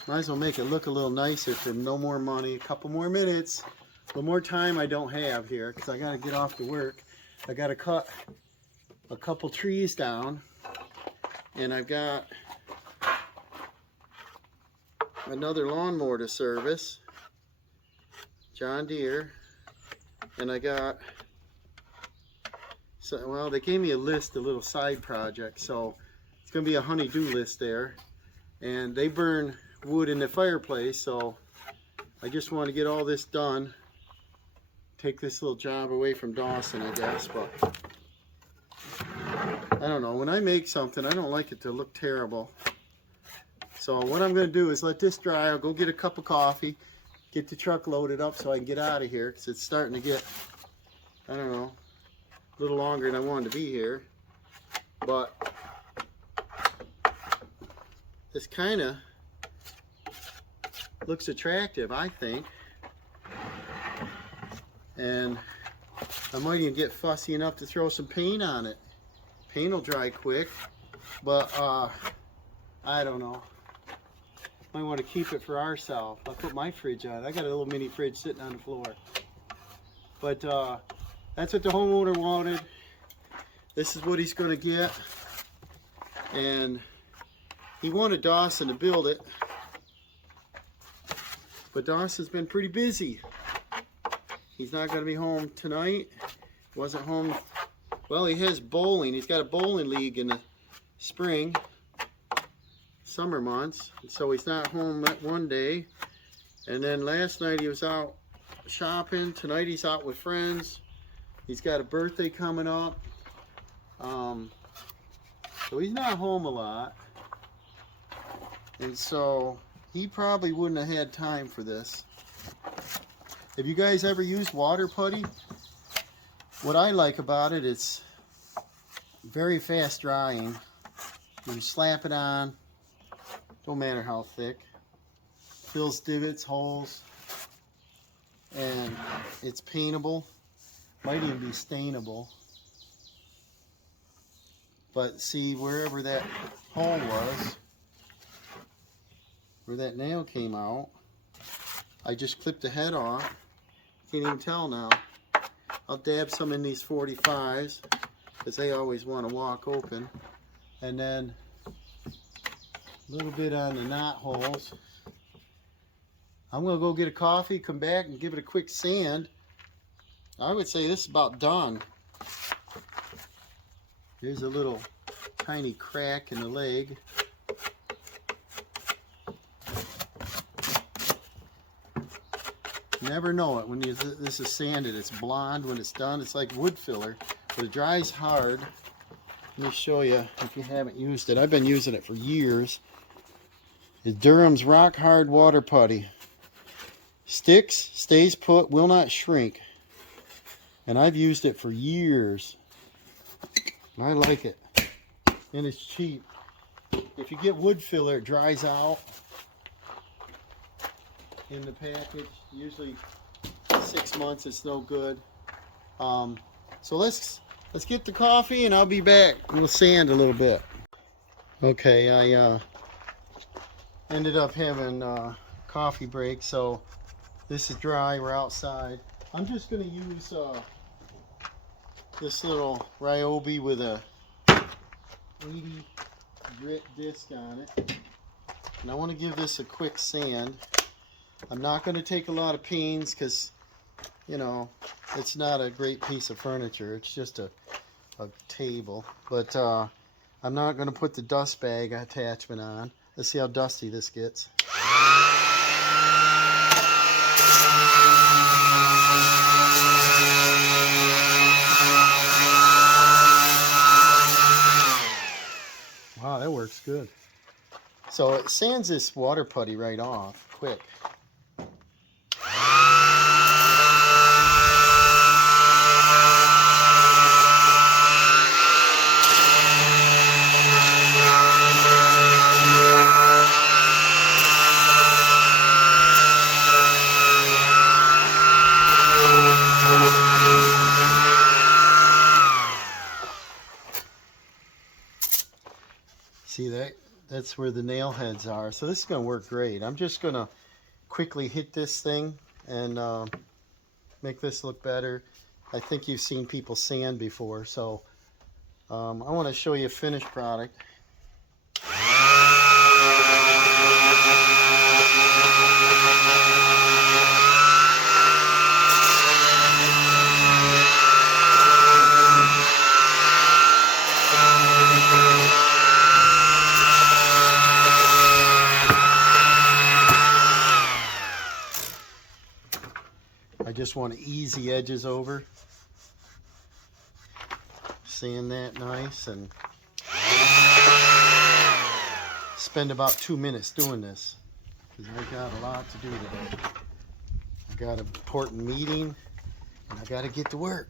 might as well make it look a little nicer for no more money. A couple more minutes, a little more time I don't have here because I got to get off to work. I got to cut a couple trees down, and I've got another lawnmower to service, John Deere, and I got, so, well, they gave me a list of little side projects, so it's going to be a honey-do list there, and they burn wood in the fireplace, so I just want to get all this done, take this little job away from Dawson, I guess, but I don't know, when I make something, I don't like it to look terrible. So what I'm going to do is let this dry. I'll go get a cup of coffee, get the truck loaded up so I can get out of here, because it's starting to get, I don't know, a little longer than I wanted to be here. But this kind of looks attractive, I think. And I might even get fussy enough to throw some paint on it. Paint will dry quick, but I don't know. Might want to keep it for ourselves. I'll put my fridge on. I got a little mini fridge sitting on the floor. But that's what the homeowner wanted. This is what he's going to get. And he wanted Dawson to build it. But Dawson's been pretty busy. He's not going to be home tonight. Wasn't home. Well, he has bowling. He's got a bowling league in the spring. Summer months, so he's not home that one day, and then last night he was out shopping. Tonight he's out with friends. He's got a birthday coming up, so he's not home a lot, and so he probably wouldn't have had time for this. Have you guys ever used water putty? What I like about it, it's very fast drying. You slap it on, don't matter how thick, fills divots, holes, and it's paintable, might even be stainable. But see, wherever that hole was, where that nail came out, I just clipped the head off. Can't even tell now. I'll dab some in these 45s because they always want to walk open. And then a little bit on the knot holes. I'm going to go get a coffee, come back and give it a quick sand. I would say this is about done. Here's a little tiny crack in the leg. Never know it when this is sanded. It's blonde when it's done. It's like wood filler, but it dries hard. Let me show you if you haven't used it. I've been using it for years. It's Durham's Rock Hard Water Putty. Sticks, stays put, will not shrink. And I've used it for years. I like it. And it's cheap. If you get wood filler, it dries out in the package. Usually 6 months, it's no good. So let's get the coffee and I'll be back. We'll sand a little bit. Okay, I ended up having a coffee break, so this is dry. We're outside. I'm just going to use this little Ryobi with a 80 grit disc on it. And I want to give this a quick sand. I'm not going to take a lot of pains because, you know, it's not a great piece of furniture. It's just a table. But I'm not going to put the dust bag attachment on. Let's see how dusty this gets. Wow, that works good. So it sands this water putty right off quick. See that's where the nail heads are. So this is going to work great. I'm just going to quickly hit this thing and make this look better. I think you've seen people sand before, so I want to show you a finished product. I just want to ease the edges over, sand that nice, and spend about 2 minutes doing this because I got a lot to do today. I got an important meeting and I got to get to work.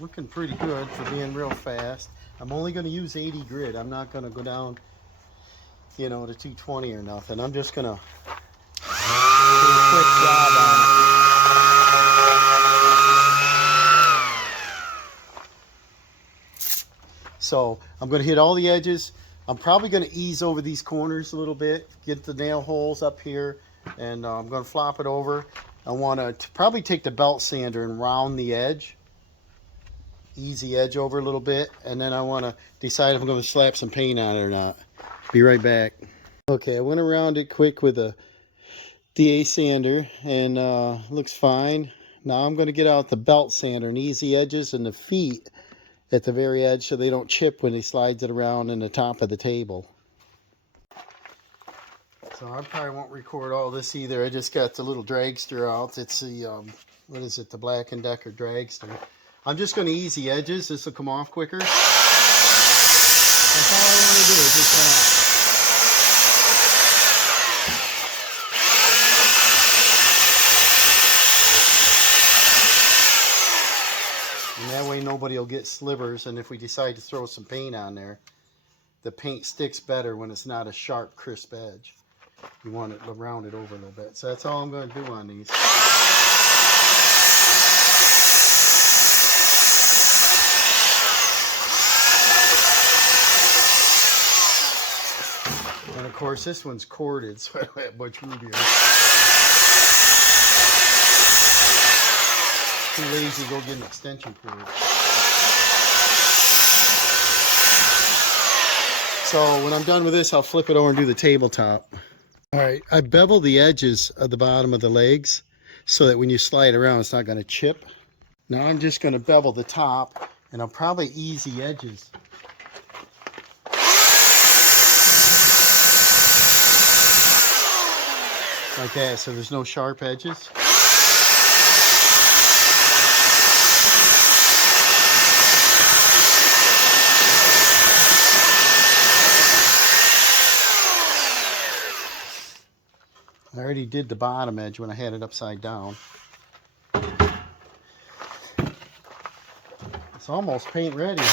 Looking pretty good for being real fast. I'm only going to use 80 grit. I'm not going to go down, you know, to 220 or nothing. I'm just going to do a quick job on it. So I'm going to hit all the edges. I'm probably going to ease over these corners a little bit, get the nail holes up here, and I'm going to flop it over. I want to probably take the belt sander and round the edge. Ease the edge over a little bit, and then I want to decide if I'm going to slap some paint on it or not. Be right back. Okay, I went around it quick with a the A sander, and looks fine. Now I'm going to get out the belt sander and ease the edges and the feet at the very edge so they don't chip when he slides it around in the top of the table. So I probably won't record all this either. I just got the little dragster out. It's the, what is it, the Black & Decker dragster. I'm just going to ease the edges. This will come off quicker. That's all I want to do is just that. And that way nobody will get slivers, and if we decide to throw some paint on there, the paint sticks better when it's not a sharp, crisp edge. You want it to round it over a little bit. So that's all I'm going to do on these. And of course this one's corded, so I don't have much room here. Too lazy to go get an extension cord. So when I'm done with this, I'll flip it over and do the tabletop. Alright, I bevel the edges of the bottom of the legs so that when you slide around it's not going to chip. Now I'm just going to bevel the top, and I'll probably ease the edges. Like that, so there's no sharp edges. I already did the bottom edge when I had it upside down. It's almost paint ready here.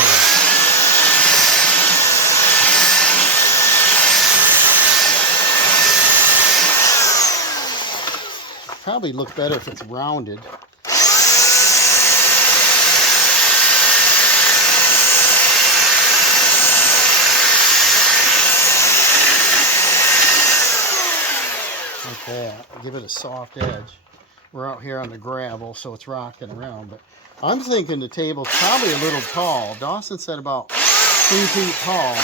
Probably look better if it's rounded. Like that. Give it a soft edge. We're out here on the gravel, so it's rocking around, but I'm thinking the table's probably a little tall. Dawson said about 3 feet tall.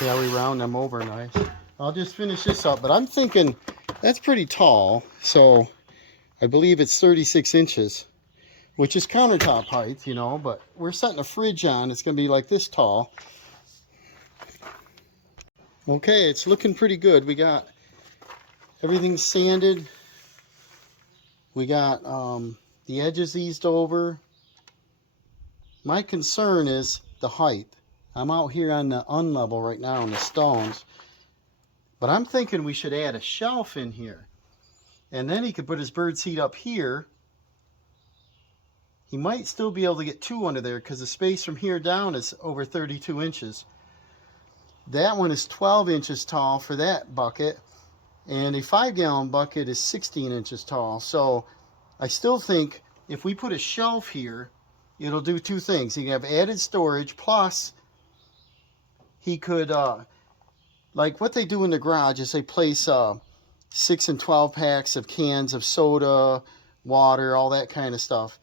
Yeah, we round them over nice. I'll just finish this up, but I'm thinking that's pretty tall, so I believe it's 36 inches, which is countertop height, you know, but we're setting a fridge on. It's going to be like this tall. Okay, it's looking pretty good. We got everything sanded. We got the edges eased over. My concern is the height. I'm out here on the unlevel right now on the stones, but I'm thinking we should add a shelf in here, and then he could put his bird seat up here. He might still be able to get 2 under there because the space from here down is over 32 inches. That one is 12 inches tall for that bucket, and a 5-gallon bucket is 16 inches tall. So I still think if we put a shelf here, it'll do 2 things. You can have added storage, plus he could, like what they do in the garage is they place 6 and 12 packs of cans of soda, water, all that kind of stuff.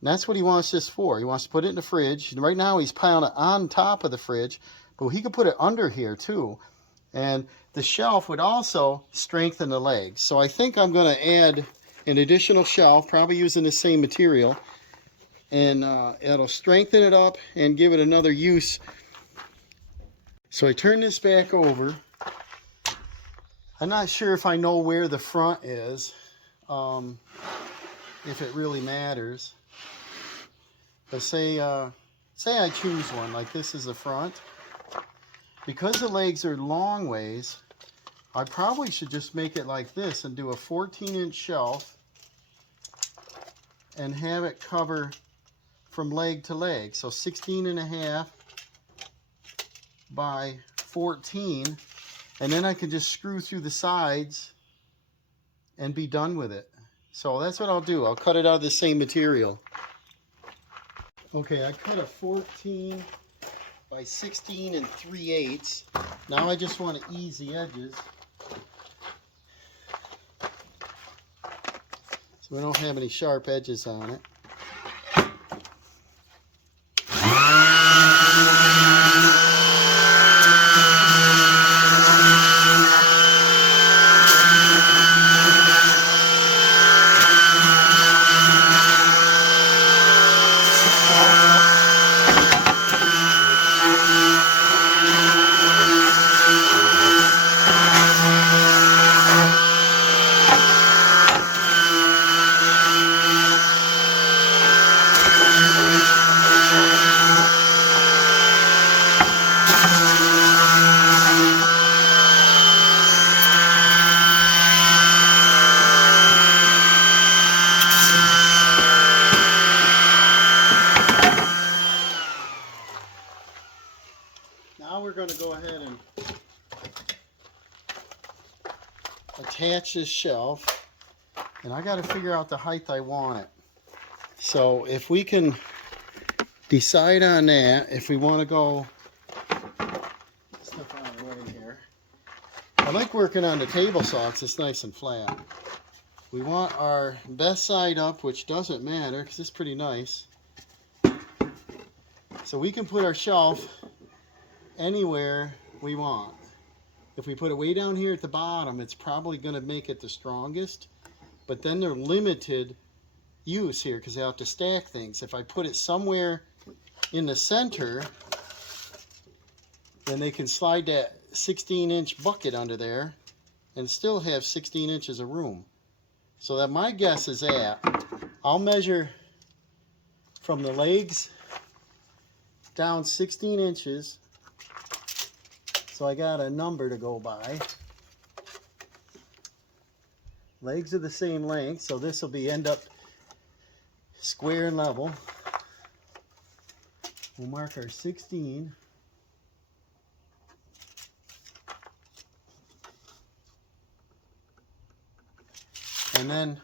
And that's what he wants this for. He wants to put it in the fridge. And right now he's piling it on top of the fridge, but he could put it under here too. And the shelf would also strengthen the legs. So I think I'm going to add an additional shelf, probably using the same material. And it'll strengthen it up and give it another use. So I turn this back over. I'm not sure if I know where the front is, if it really matters. But say I choose one, like this is the front. Because the legs are long ways, I probably should just make it like this and do a 14-inch shelf and have it cover from leg to leg. So 16.5 by 14, And then I can just screw through the sides and be done with it. So that's what I'll do. I'll cut it out of the same material. Okay, I cut a 14 by 16 and 3/8. Now I just want to ease the edges. So we don't have any sharp edges on it. Now we're going to go ahead and attach this shelf, and I got to figure out the height I want it. So if we can decide on that, if we want to go, stuff out of the way here. I like working on the table saw because it's nice and flat. We want our best side up, which doesn't matter because it's pretty nice. So we can put our shelf anywhere we want. If we put it way down here at the bottom, it's probably going to make it the strongest, but then they're limited use here because they have to stack things. If I put it somewhere in the center, then they can slide that 16-inch bucket under there and still have 16 inches of room. So that my guess is that I'll measure from the legs down 16 inches. So I got a number to go by. Legs are the same length, so this will be end up square and level. We'll mark our 16. And then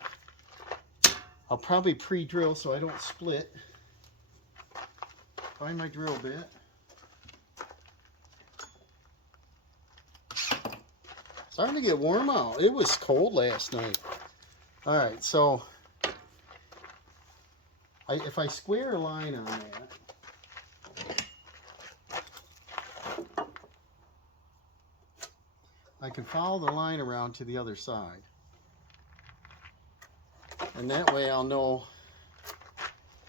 I'll probably pre-drill so I don't split. Find my drill bit. Starting to get warm out. It was cold last night. All right, so if I square a line on that, I can follow the line around to the other side. And that way I'll know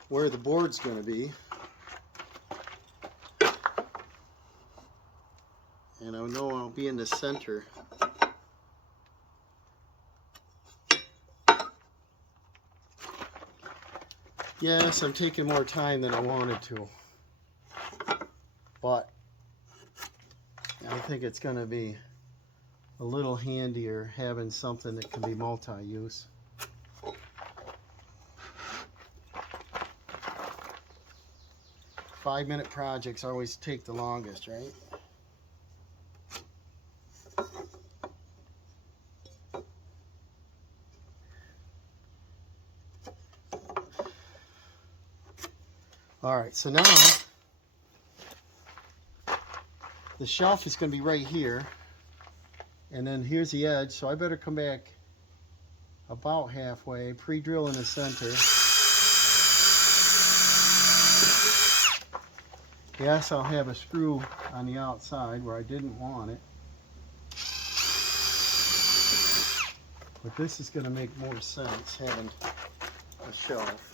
where the board's going to be. And I know I'll be in the center. Yes, I'm taking more time than I wanted to, but I think it's going to be a little handier having something that can be multi-use. Five-minute projects always take the longest, right? All right, so now the shelf is going to be right here, and then here's the edge, so I better come back about halfway, pre-drill in the center. Yes, I'll have a screw on the outside where I didn't want it, but this is going to make more sense having a shelf.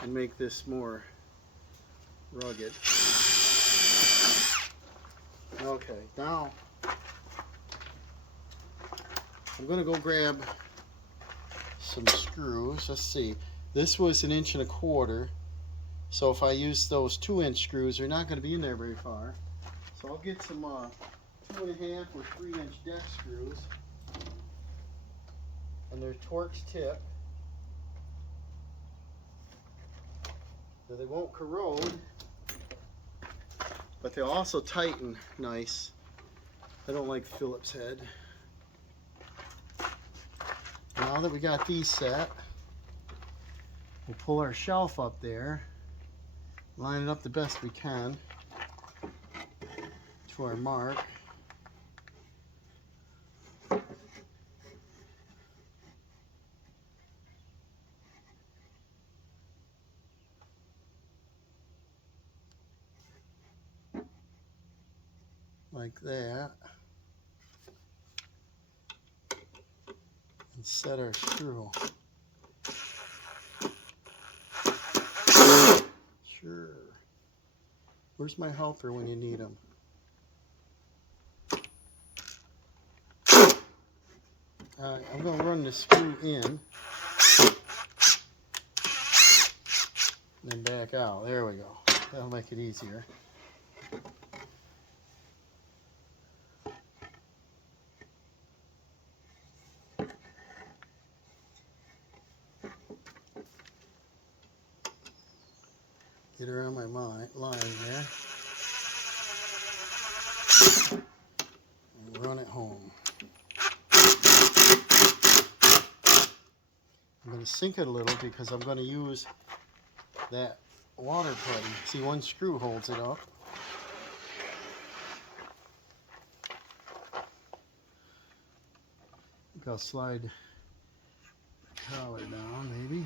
And make this more rugged. Okay, now I'm going to go grab some screws. Let's see. This was 1 1/4 inches. So if I use those 2-inch screws, they're not going to be in there very far. So I'll get some 2.5 or 3-inch deck screws. And they're Torx tip. So they won't corrode. but they'll also tighten nice. I don't like Phillips head. Now that we got these set, we'll pull our shelf up there, line it up the best we can to our mark. Like that. And set our screw. Sure. Where's my helper when you need him? Alright, I'm going to run the screw in. And then back out. There we go. That'll make it easier. Get around my line there. And run it home. I'm going to sink it a little because I'm going to use that water putty. See, one screw holds it up. I think I'll slide the collar down, maybe.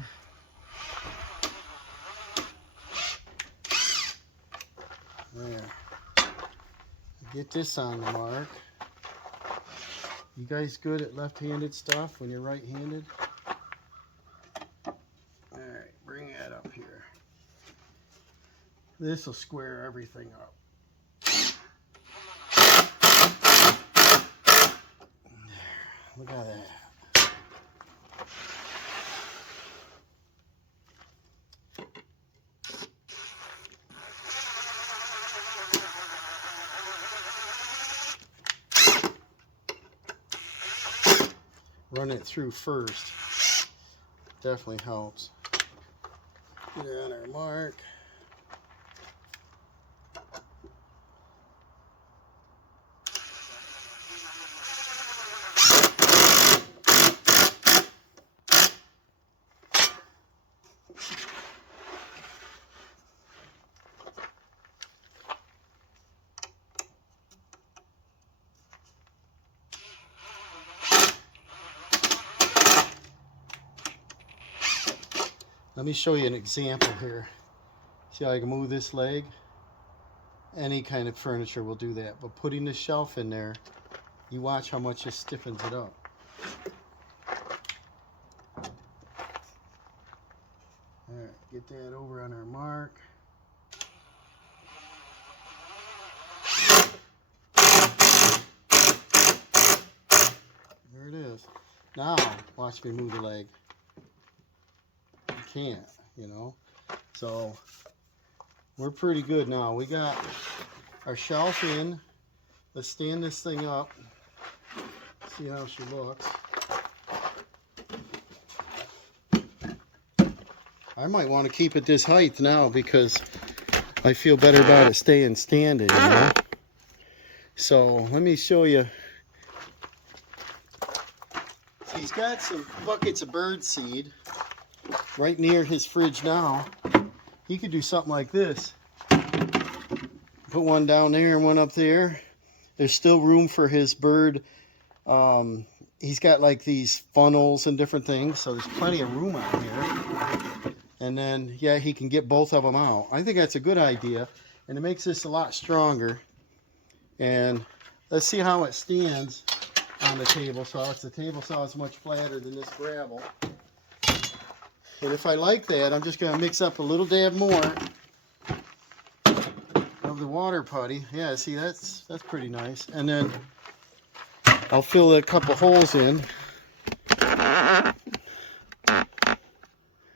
There. Get this on the mark. You guys good at left-handed stuff when you're right-handed? Alright, bring that up here. This will square everything up. There, look at that. Run it through first. Definitely helps. Get it on our mark. Let me show you an example here. See how I can move this leg? Any kind of furniture will do that, but putting the shelf in there, you watch how much it stiffens it up. Alright, get that over on our mark. There it is. Now, watch me move the leg. Can't, you know, so we're pretty good now. We got our shelf in. Let's stand this thing up, see how she looks. I might want to keep it this height now because I feel better about it staying standing, you know. So let me show you. See, he's got some buckets of bird seed right near his fridge now. He could do something like this. Put one down there and one up there. There's still room for his bird. He's got like these funnels and different things, so there's plenty of room out here. And then, yeah, he can get both of them out. I think that's a good idea, and it makes this a lot stronger. And let's see how it stands on the table saw. The table saw is much flatter than this gravel. And if I like that, I'm just going to mix up a little dab more of the water putty. Yeah, see, that's pretty nice. And then I'll fill a couple holes in.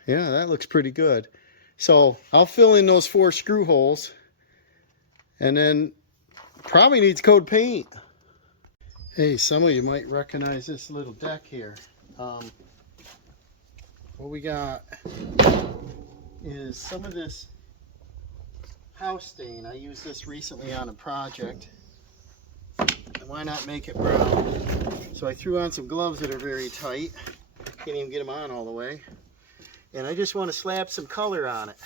Yeah, that looks pretty good. So I'll fill in those 4 screw holes. And then probably needs coat paint. Hey, some of you might recognize this little deck here. What we got is some of this house stain. I used this recently on a project. And why not make it brown? So I threw on some gloves that are very tight. Can't even get them on all the way. And I just want to slap some color on it.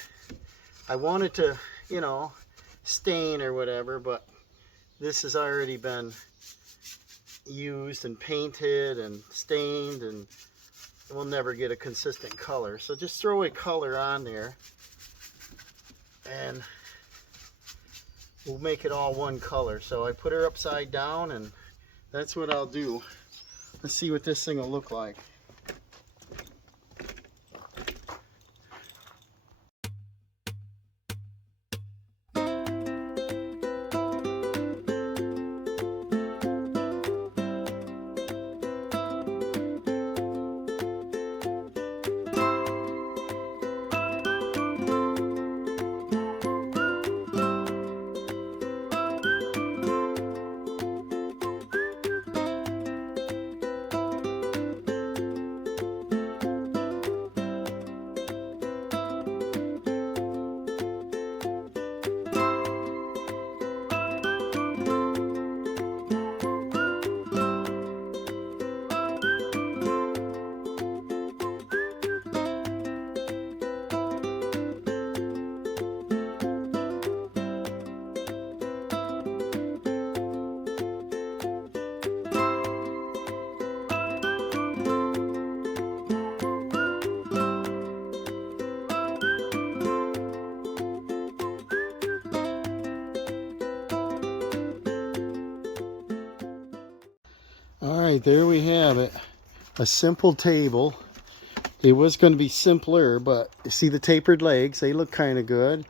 I want it to, you know, stain or whatever, but this has already been used and painted and stained, and we'll never get a consistent color. So just throw a color on there and we'll make it all one color. So I put her upside down, and that's what I'll do. Let's see what this thing will look like. Alright, there we have it. A simple table. It was going to be simpler, but you see the tapered legs, they look kind of good.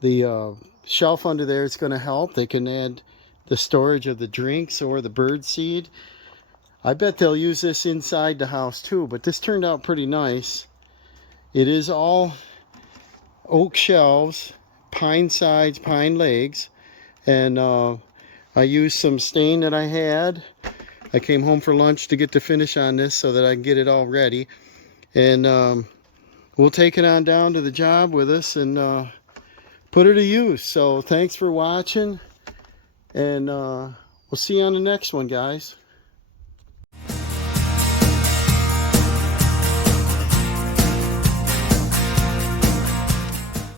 The shelf under there is going to help. They can add the storage of the drinks or the bird seed. I bet they'll use this inside the house too, but this turned out pretty nice. It is all oak shelves, pine sides, pine legs, and I used some stain that I had. I came home for lunch to get the finish on this so that I can get it all ready. And we'll take it on down to the job with us and put it to use. So thanks for watching. And we'll see you on the next one, guys.